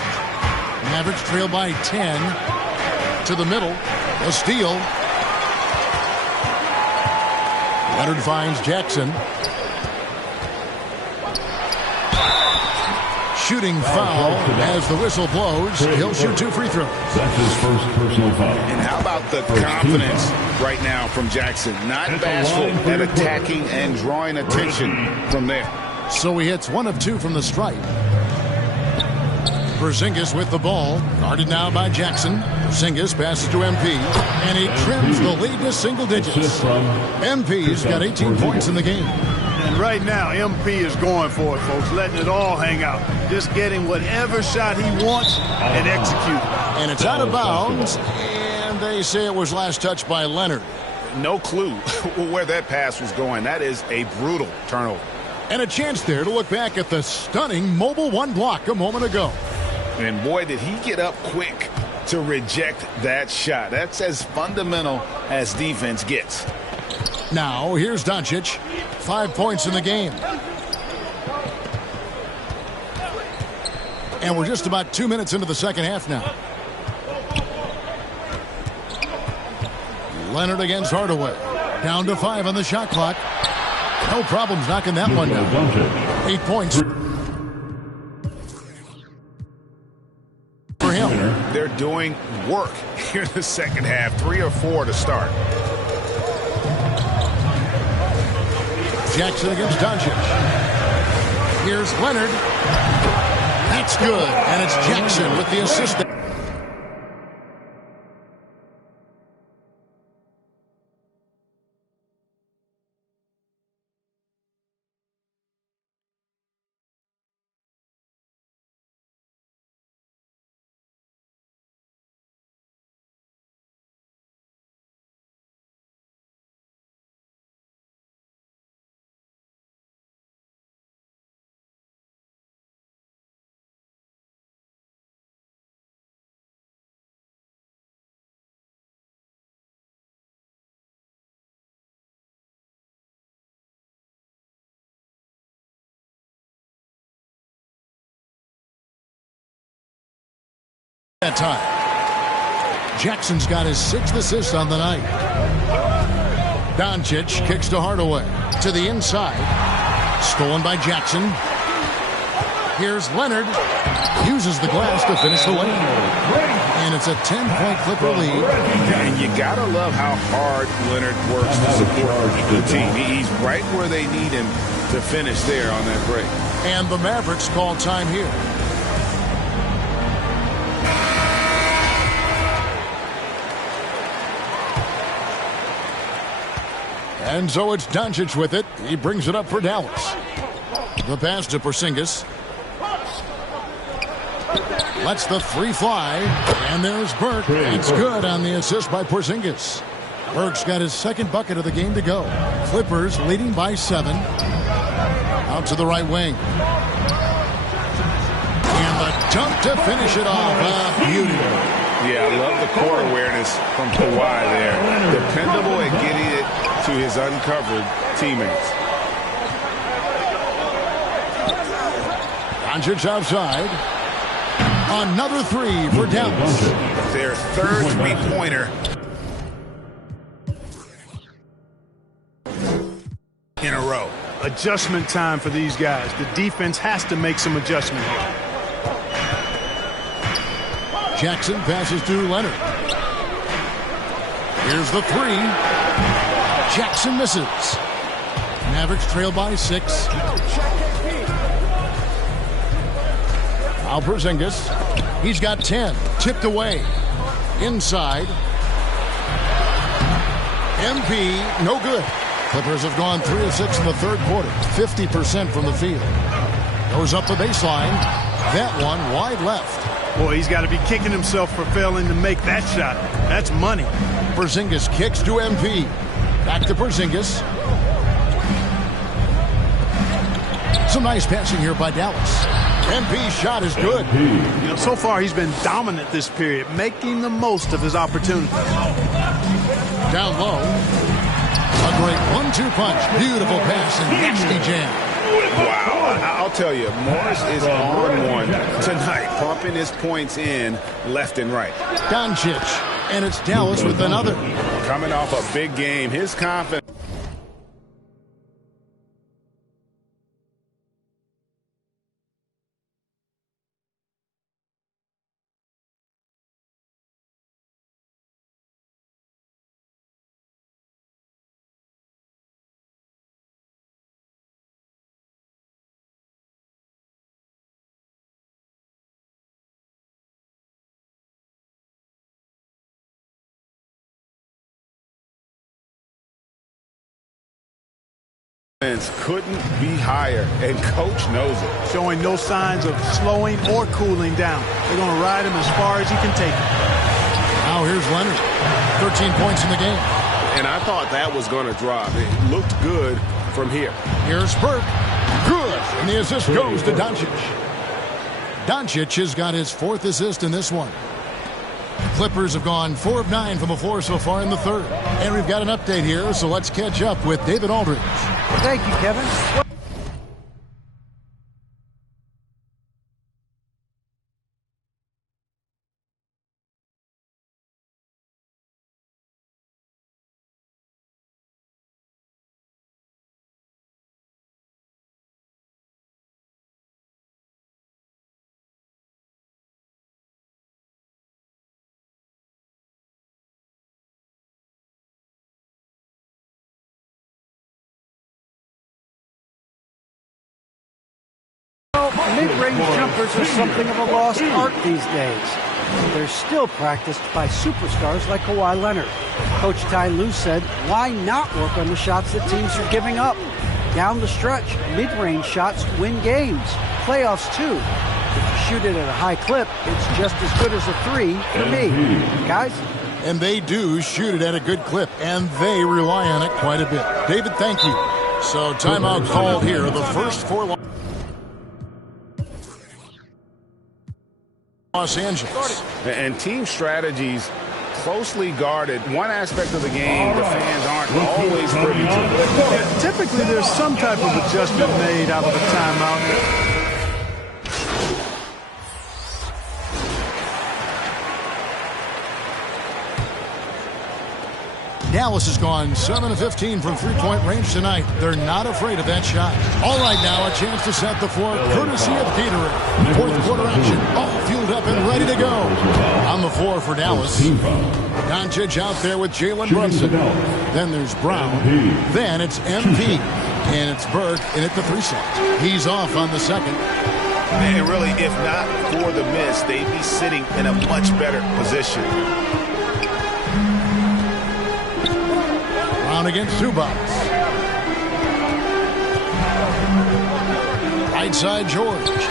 Mavericks trail by 10 to the middle. A steal. Leonard finds Jackson. Shooting foul as the whistle blows. He'll shoot 2 free throws. That's his first personal foul. And how about the confidence right now from Jackson? Not bashful at attacking and drawing attention from there. So he hits 1 of 2 from the stripe. Porzingis with the ball. Guarded now by Jackson. Porzingis passes to MP. And he trims the lead to single digits. MP's got 18 points in the game. And right now, MP is going for it, folks, letting it all hang out. Just getting whatever shot he wants and executing. And it's out of bounds, and they say it was last touched by Leonard. No clue where that pass was going. That is a brutal turnover. And a chance there to look back at the stunning mobile 1 block a moment ago. And boy, did he get up quick to reject that shot. That's as fundamental as defense gets. Now, here's Doncic. 5 points in the game. And we're just about 2 minutes into the second half now. Leonard against Hardaway. Down to 5 on the shot clock. No problems knocking that one down. 8 points for him. They're doing work here in the second half. 3 or 4 to start. Jackson against Doncic. Here's Leonard. That's good. And it's Jackson with the assist. That time. Jackson's got his 6th assist on the night. Doncic kicks to Hardaway. To the inside. Stolen by Jackson. Here's Leonard. Uses the glass to finish the lane. And it's a 10-point Clipper lead. And you got to love how hard Leonard works to support the team. He's right where they need him to finish there on that break. And the Mavericks call time here. And so it's Doncic with it. He brings it up for Dallas. The pass to Porzingis. Lets the 3 fly. And there's Burke. It's good on the assist by Porzingis. Burke's got his 2nd bucket of the game to go. Clippers leading by 7. Out to the right wing. And the dunk to finish it off. Beauty. Yeah, I love the court awareness from Kawhi there. Dependable at getting it to his uncovered teammates. Doncic outside. Another 3 for Dallas. Their 3rd three-pointer in a row. Adjustment time for these guys. The defense has to make some adjustment here. Jackson passes to Leonard. Here's the 3. Jackson misses. Mavericks trail by 6. Now Porzingis. He's got 10. Tipped away. Inside. MP, no good. Clippers have gone 3 of 6 in the third quarter. 50% from the field. Goes up the baseline. That one wide left. Boy, he's got to be kicking himself for failing to make that shot. That's money. Porzingis kicks to MP. Back to Porzingis. Some nice passing here by Dallas. MP's shot is good. You know, so far he's been dominant this period, making the most of his opportunities. Down low. A great 1-2 punch. Beautiful pass and nasty jam. Wow, I'll tell you, Morris is on one tonight, pumping his points in left and right. Doncic, and it's Dallas with another. Coming off a big game, his confidence. Couldn't be higher, and coach knows it. Showing no signs of slowing or cooling down. They're going to ride him as far as he can take him. Now here's Leonard. 13 points in the game. And I thought that was going to drop. It looked good from here. Here's Burke. Good. And the assist goes to Doncic. Doncic has got his 4th assist in this one. Clippers have gone 4 of 9 from the floor so far in the third. And we've got an update here, so let's catch up with David Aldridge. Thank you, Kevin. Mid-range jumpers are something of a lost art these days. They're still practiced by superstars like Kawhi Leonard. Coach Ty Lue said, why not work on the shots that teams are giving up? Down the stretch, mid-range shots win games. Playoffs, too. If you shoot it at a high clip, it's just as good as a 3 for me. Guys? And they do shoot it at a good clip, and they rely on it quite a bit. David, thank you. So timeout called here. The first 4 Los Angeles. And team strategies closely guarded. One aspect of the game the fans aren't always privy to. Yeah, typically there's some type of adjustment made out of a timeout. Dallas has gone 7 of 15 from three-point range tonight. They're not afraid of that shot. All right, now a chance to set the floor, courtesy of Gatorade. Fourth quarter action, all fueled up and ready to go. On the floor for Dallas, Doncic out there with Jalen Brunson. Then there's Brown. Then it's MP. And it's Burke in at the 3 slot. He's off on the second. And really, if not for the miss, they'd be sitting in a much better position. Brown against Zubac. Right side, George.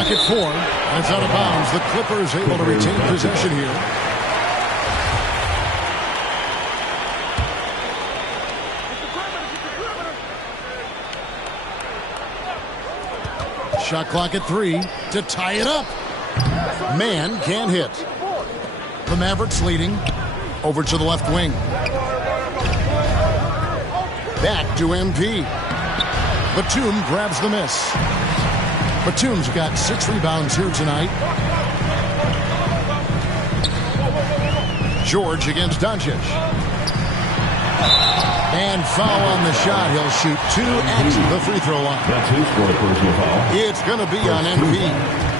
clock at 4. That's out of bounds. The Clippers able to retain possession here. Shot clock at 3 to tie it up. Man can't hit. The Mavericks leading. Over to the left wing. Back to MP. Batum grabs the miss. Batum's got 6 rebounds here tonight. George against Doncic. And foul on the shot. He'll shoot 2 at the free throw line. That's his fourth personal foul. It's going to be on MP.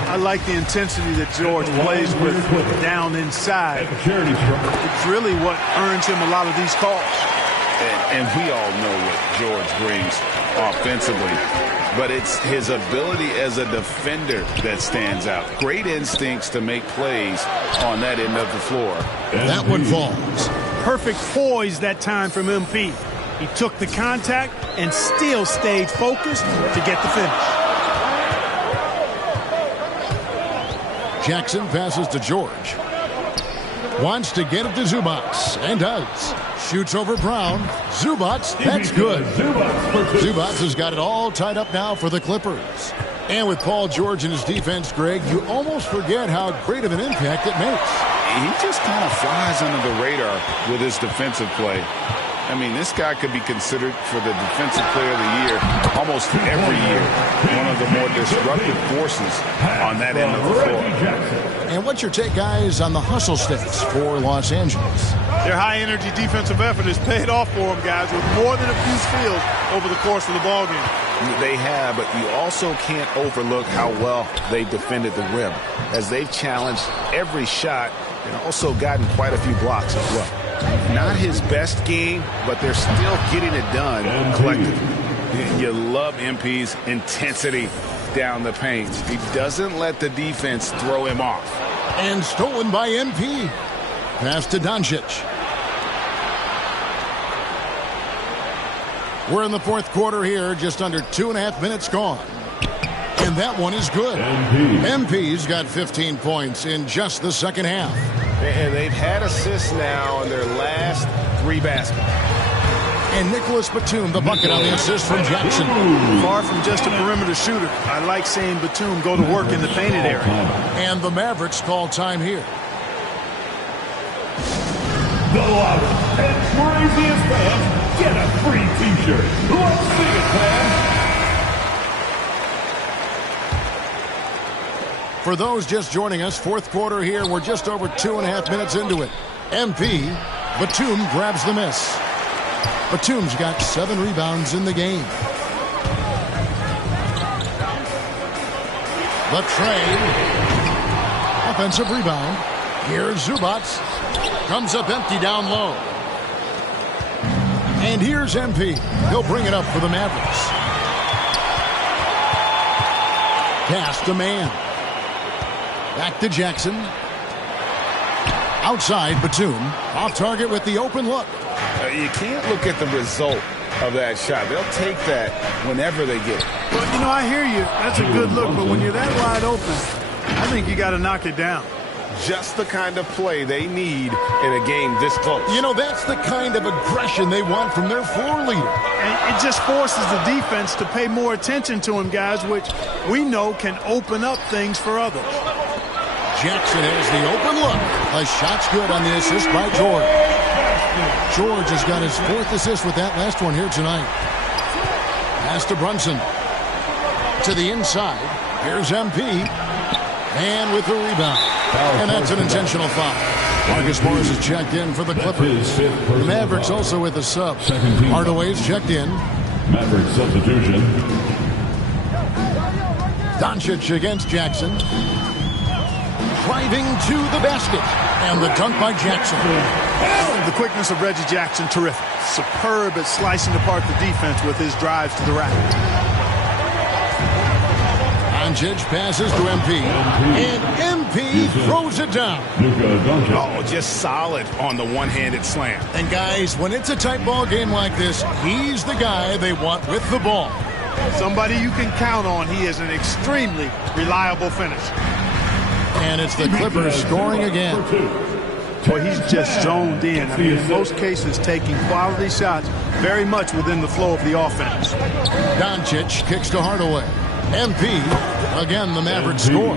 I like the intensity that George plays with down inside. It's really what earns him a lot of these calls. And we all know what George brings offensively, but it's his ability as a defender that stands out. Great instincts to make plays on that end of the floor. That one falls. Perfect poise that time from MP. He took the contact and still stayed focused to get the finish. Jackson passes to George. Wants to get it to Zubats, and does. Shoots over Brown. Zubats, that's good. Zubats has got it all tied up now for the Clippers. And with Paul George in his defense, Greg, you almost forget how great of an impact it makes. He just kind of flies under the radar with his defensive play. I mean, this guy could be considered for the Defensive Player of the Year almost every year. One of the more disruptive forces on that end of the floor. And what's your take, guys, on the hustle stats for Los Angeles? Their high-energy defensive effort has paid off for them, guys, with more than a few steals over the course of the ballgame. They have, but you also can't overlook how well they defended the rim, as they've challenged every shot and also gotten quite a few blocks as well. Not his best game, but they're still getting it done collectively. You love MP's intensity down the paint. He doesn't let the defense throw him off. And stolen by MP. Pass to Doncic. We're in the fourth quarter here, just under 2.5 minutes gone. And that one is good. MP's got 15 points in just the second half. And they've had assists now in their last 3 baskets. And Nicholas Batum, the bucket on the assist from Jackson. Far from just a perimeter shooter. I like seeing Batum go to work in the painted area. And the Mavericks call time here. The loudest and craziest fans get a free T-shirt. Let's see it, fans. For those just joining us, fourth quarter here. We're just over 2.5 minutes into it. MP, Batum grabs the miss. Batum's got 7 rebounds in the game. The trade. Offensive rebound. Here's Zubats. Comes up empty down low. And here's MP. He'll bring it up for the Mavericks. Pass to man. Back to Jackson. Outside Batum. Off target with the open look. You can't look at the result of that shot. They'll take that whenever they get it. Well, you know, I hear you. That's a good look, but when you're that wide open, I think you got to knock it down. Just the kind of play they need in a game this close. You know, that's the kind of aggression they want from their floor leader. And it just forces the defense to pay more attention to him, guys, which we know can open up things for others. Jackson has the open look. A shot's good on the assist by George. George has got his 4th assist with that last one here tonight. Pass to Brunson. To the inside. Here's MP. And with the rebound. And that's an intentional foul. Marcus Morris is checked in for the Clippers. The Mavericks also with a sub. Hardaway's checked in. Maverick substitution. Doncic against Jackson. Driving to the basket. And the dunk by Jackson. The quickness of Reggie Jackson, terrific. Superb at slicing apart the defense with his drives to the rack. Doncic passes to MP. And MP throws it down. Oh, just solid on the one-handed slam. And guys, when it's a tight ball game like this, he's the guy they want with the ball. Somebody you can count on. He is an extremely reliable finisher. And it's the Clippers scoring again. Boy, he's just zoned in. I mean, in most cases, taking quality shots very much within the flow of the offense. Doncic kicks to Hardaway. MP, again, the Mavericks score.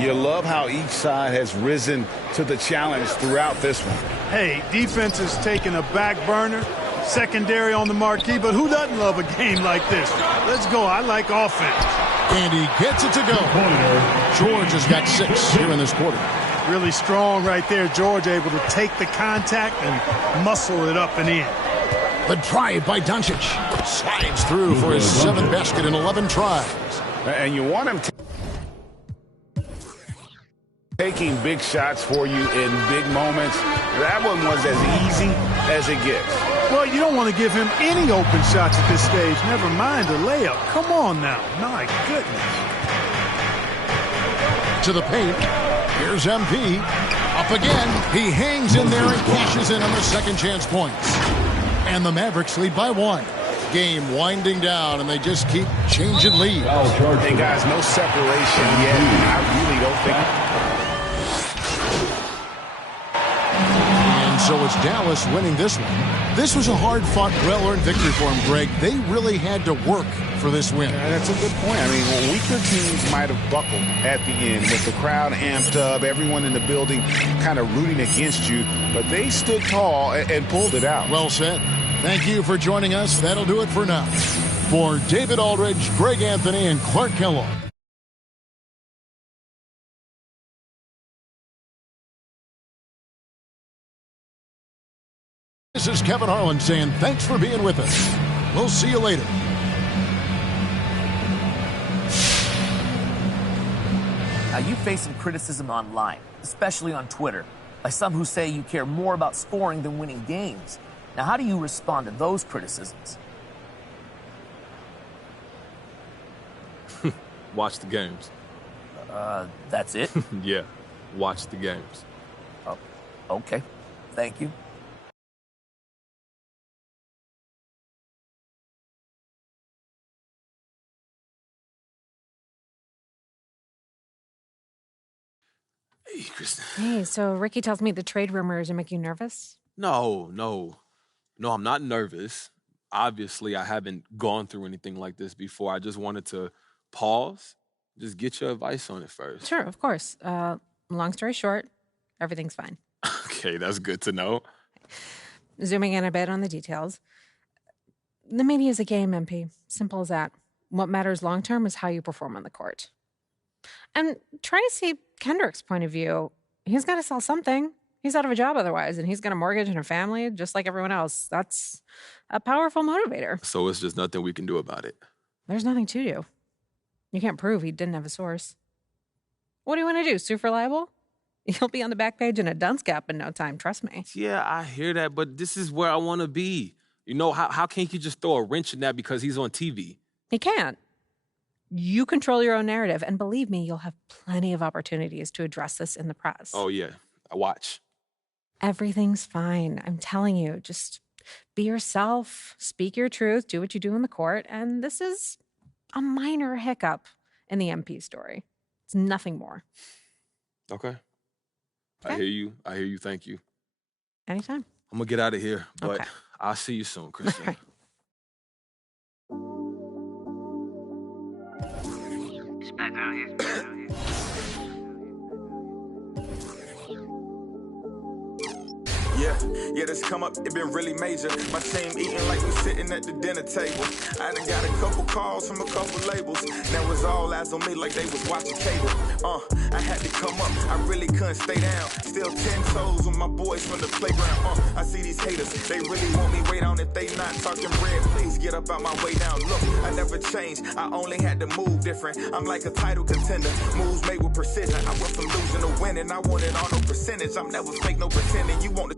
You love how each side has risen to the challenge throughout this one. Hey, defense is taking a back burner, secondary on the marquee, but who doesn't love a game like this? Let's go. I like offense. And he gets it to go. George has got 6 here in this quarter. Really strong right there. George able to take the contact and muscle it up and in. The drive by Doncic. Slides through for his 7th basket in 11 tries. And you want him taking big shots for you in big moments. That one was as easy as it gets. Well, you don't want to give him any open shots at this stage. Never mind a layup. Come on now. My goodness. To the paint. Here's MP. Up again. He hangs in there and cashes in on the second chance points. And the Mavericks lead by 1. Game winding down, and they just keep changing lead. Hey, guys, no separation yet. I really don't think. And so it's Dallas winning this one. This was a hard-fought, well-earned victory for him, Greg. They really had to work for this win. Yeah, that's a good point. I mean, weaker teams might have buckled at the end with the crowd amped up, everyone in the building kind of rooting against you, but they stood tall and pulled it out. Well said. Thank you for joining us. That'll do it for now. For David Aldridge, Greg Anthony, and Clark Kellogg. This is Kevin Harlan saying thanks for being with us. We'll see you later. Now, you face some criticism online, especially on Twitter, by some who say you care more about scoring than winning games. Now, how do you respond to those criticisms? Watch the games. That's it? Yeah, watch the games. Oh, okay. Thank you. Hey, Kristen. Hey, so Ricky tells me the trade rumors are making you nervous? No, I'm not nervous. Obviously, I haven't gone through anything like this before. I just wanted to pause, just get your advice on it first. Sure, of course. Long story short, everything's fine. Okay, that's good to know. Zooming in a bit on the details. The media is a game, MP. Simple as that. What matters long term is how you perform on the court. And try to see Kendrick's point of view. He's got to sell something. He's out of a job otherwise, and he's got a mortgage and a family just like everyone else. That's a powerful motivator. So it's just nothing we can do about it. There's nothing to do. You can't prove he didn't have a source. What do you want to do, sue for libel? You'll be on the back page in a dunce cap in no time, trust me. Yeah, I hear that, but this is where I want to be. You know, how can't you just throw a wrench in that because he's on TV? He can't. You control your own narrative, and believe me, you'll have plenty of opportunities to address this in the press. Oh, yeah. I watch. Everything's fine. I'm telling you, just be yourself, speak your truth, do what you do in the court, and this is a minor hiccup in the MP story. It's nothing more. Okay. I hear you. Thank you. Anytime. I'm going to get out of here, but Okay. I'll see you soon, Kristen. Yeah, this come up, it been really major. My team eating like we sitting at the dinner table. I done got a couple calls from a couple labels. That was all eyes on me like they was watching cable. I had to come up, I really couldn't stay down. Still 10 toes with my boys from the playground. I see these haters, they really want me way down. If they not talking red, please get up out my way down. Look, I never changed, I only had to move different. I'm like a title contender, moves made with precision. I went from losing to winning, I wanted all no percentage. I'm never fake, no pretending. You want to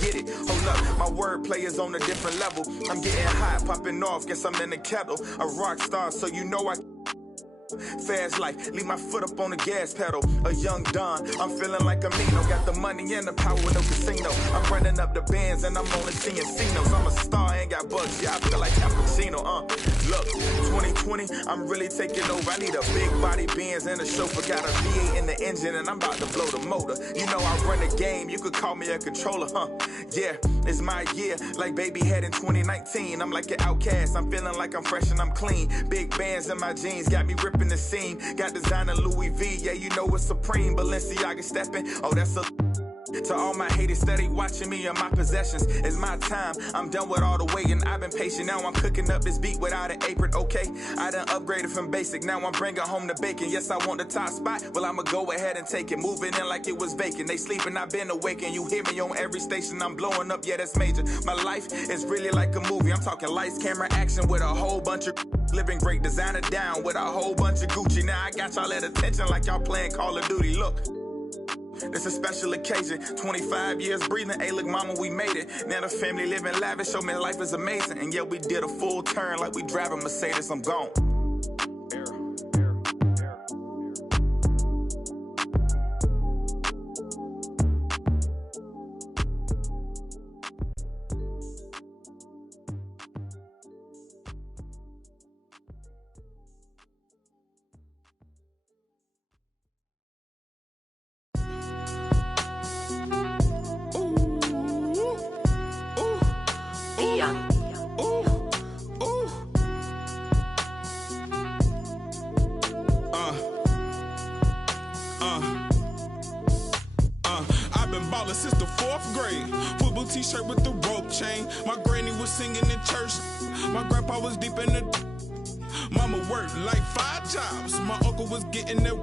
get it, hold up, my wordplay is on a different level. I'm getting hot, popping off, guess I'm in the kettle. A rock star, so you know I Fast life, leave my foot up on the gas pedal. A young Don, I'm feeling like a Mino. Got the money and the power, no casino. I'm running up the bands and I'm only seeing C-notes. I'm a star, ain't got bugs, yeah, I feel like Al Pacino. Look, 2020, I'm really taking over. I need a big body Benz and a chauffeur. Got a V8 in the engine and I'm about to blow the motor. You know I run the game, you could call me a controller, Yeah, it's my year, like baby had in 2019. I'm like an outcast, I'm feeling like I'm fresh and I'm clean. Big bands in my jeans, got me ripping the scene. Got designer Louis V, yeah, you know it's supreme. Balenciaga stepping, oh, that's a... To all my haters steady watching me and my possessions. It's my time, I'm done with all the waiting. I've been patient, now I'm cooking up this beat without an apron, okay? I done upgraded from basic, now I'm bringing home the bacon. Yes, I want the top spot, well, I'ma go ahead and take it. Moving in like it was vacant. They sleeping, I've been awakened. You hear me on every station, I'm blowing up, yeah, that's major. My life is really like a movie. I'm talking lights, camera, action with a whole bunch of... Living great, designer down with a whole bunch of Gucci. Now I got y'all at attention like y'all playing Call of Duty. Look, it's a special occasion. 25 years breathing. Hey, look, mama, we made it. Now the family living lavish. Show me life is amazing. And yeah, we did a full turn like we driving Mercedes. I'm gone. I've been ballin' since the 4th grade. Football t-shirt with the rope chain. My granny was singing in church. My grandpa was deep in the... Mama worked like 5 jobs. My uncle was getting there.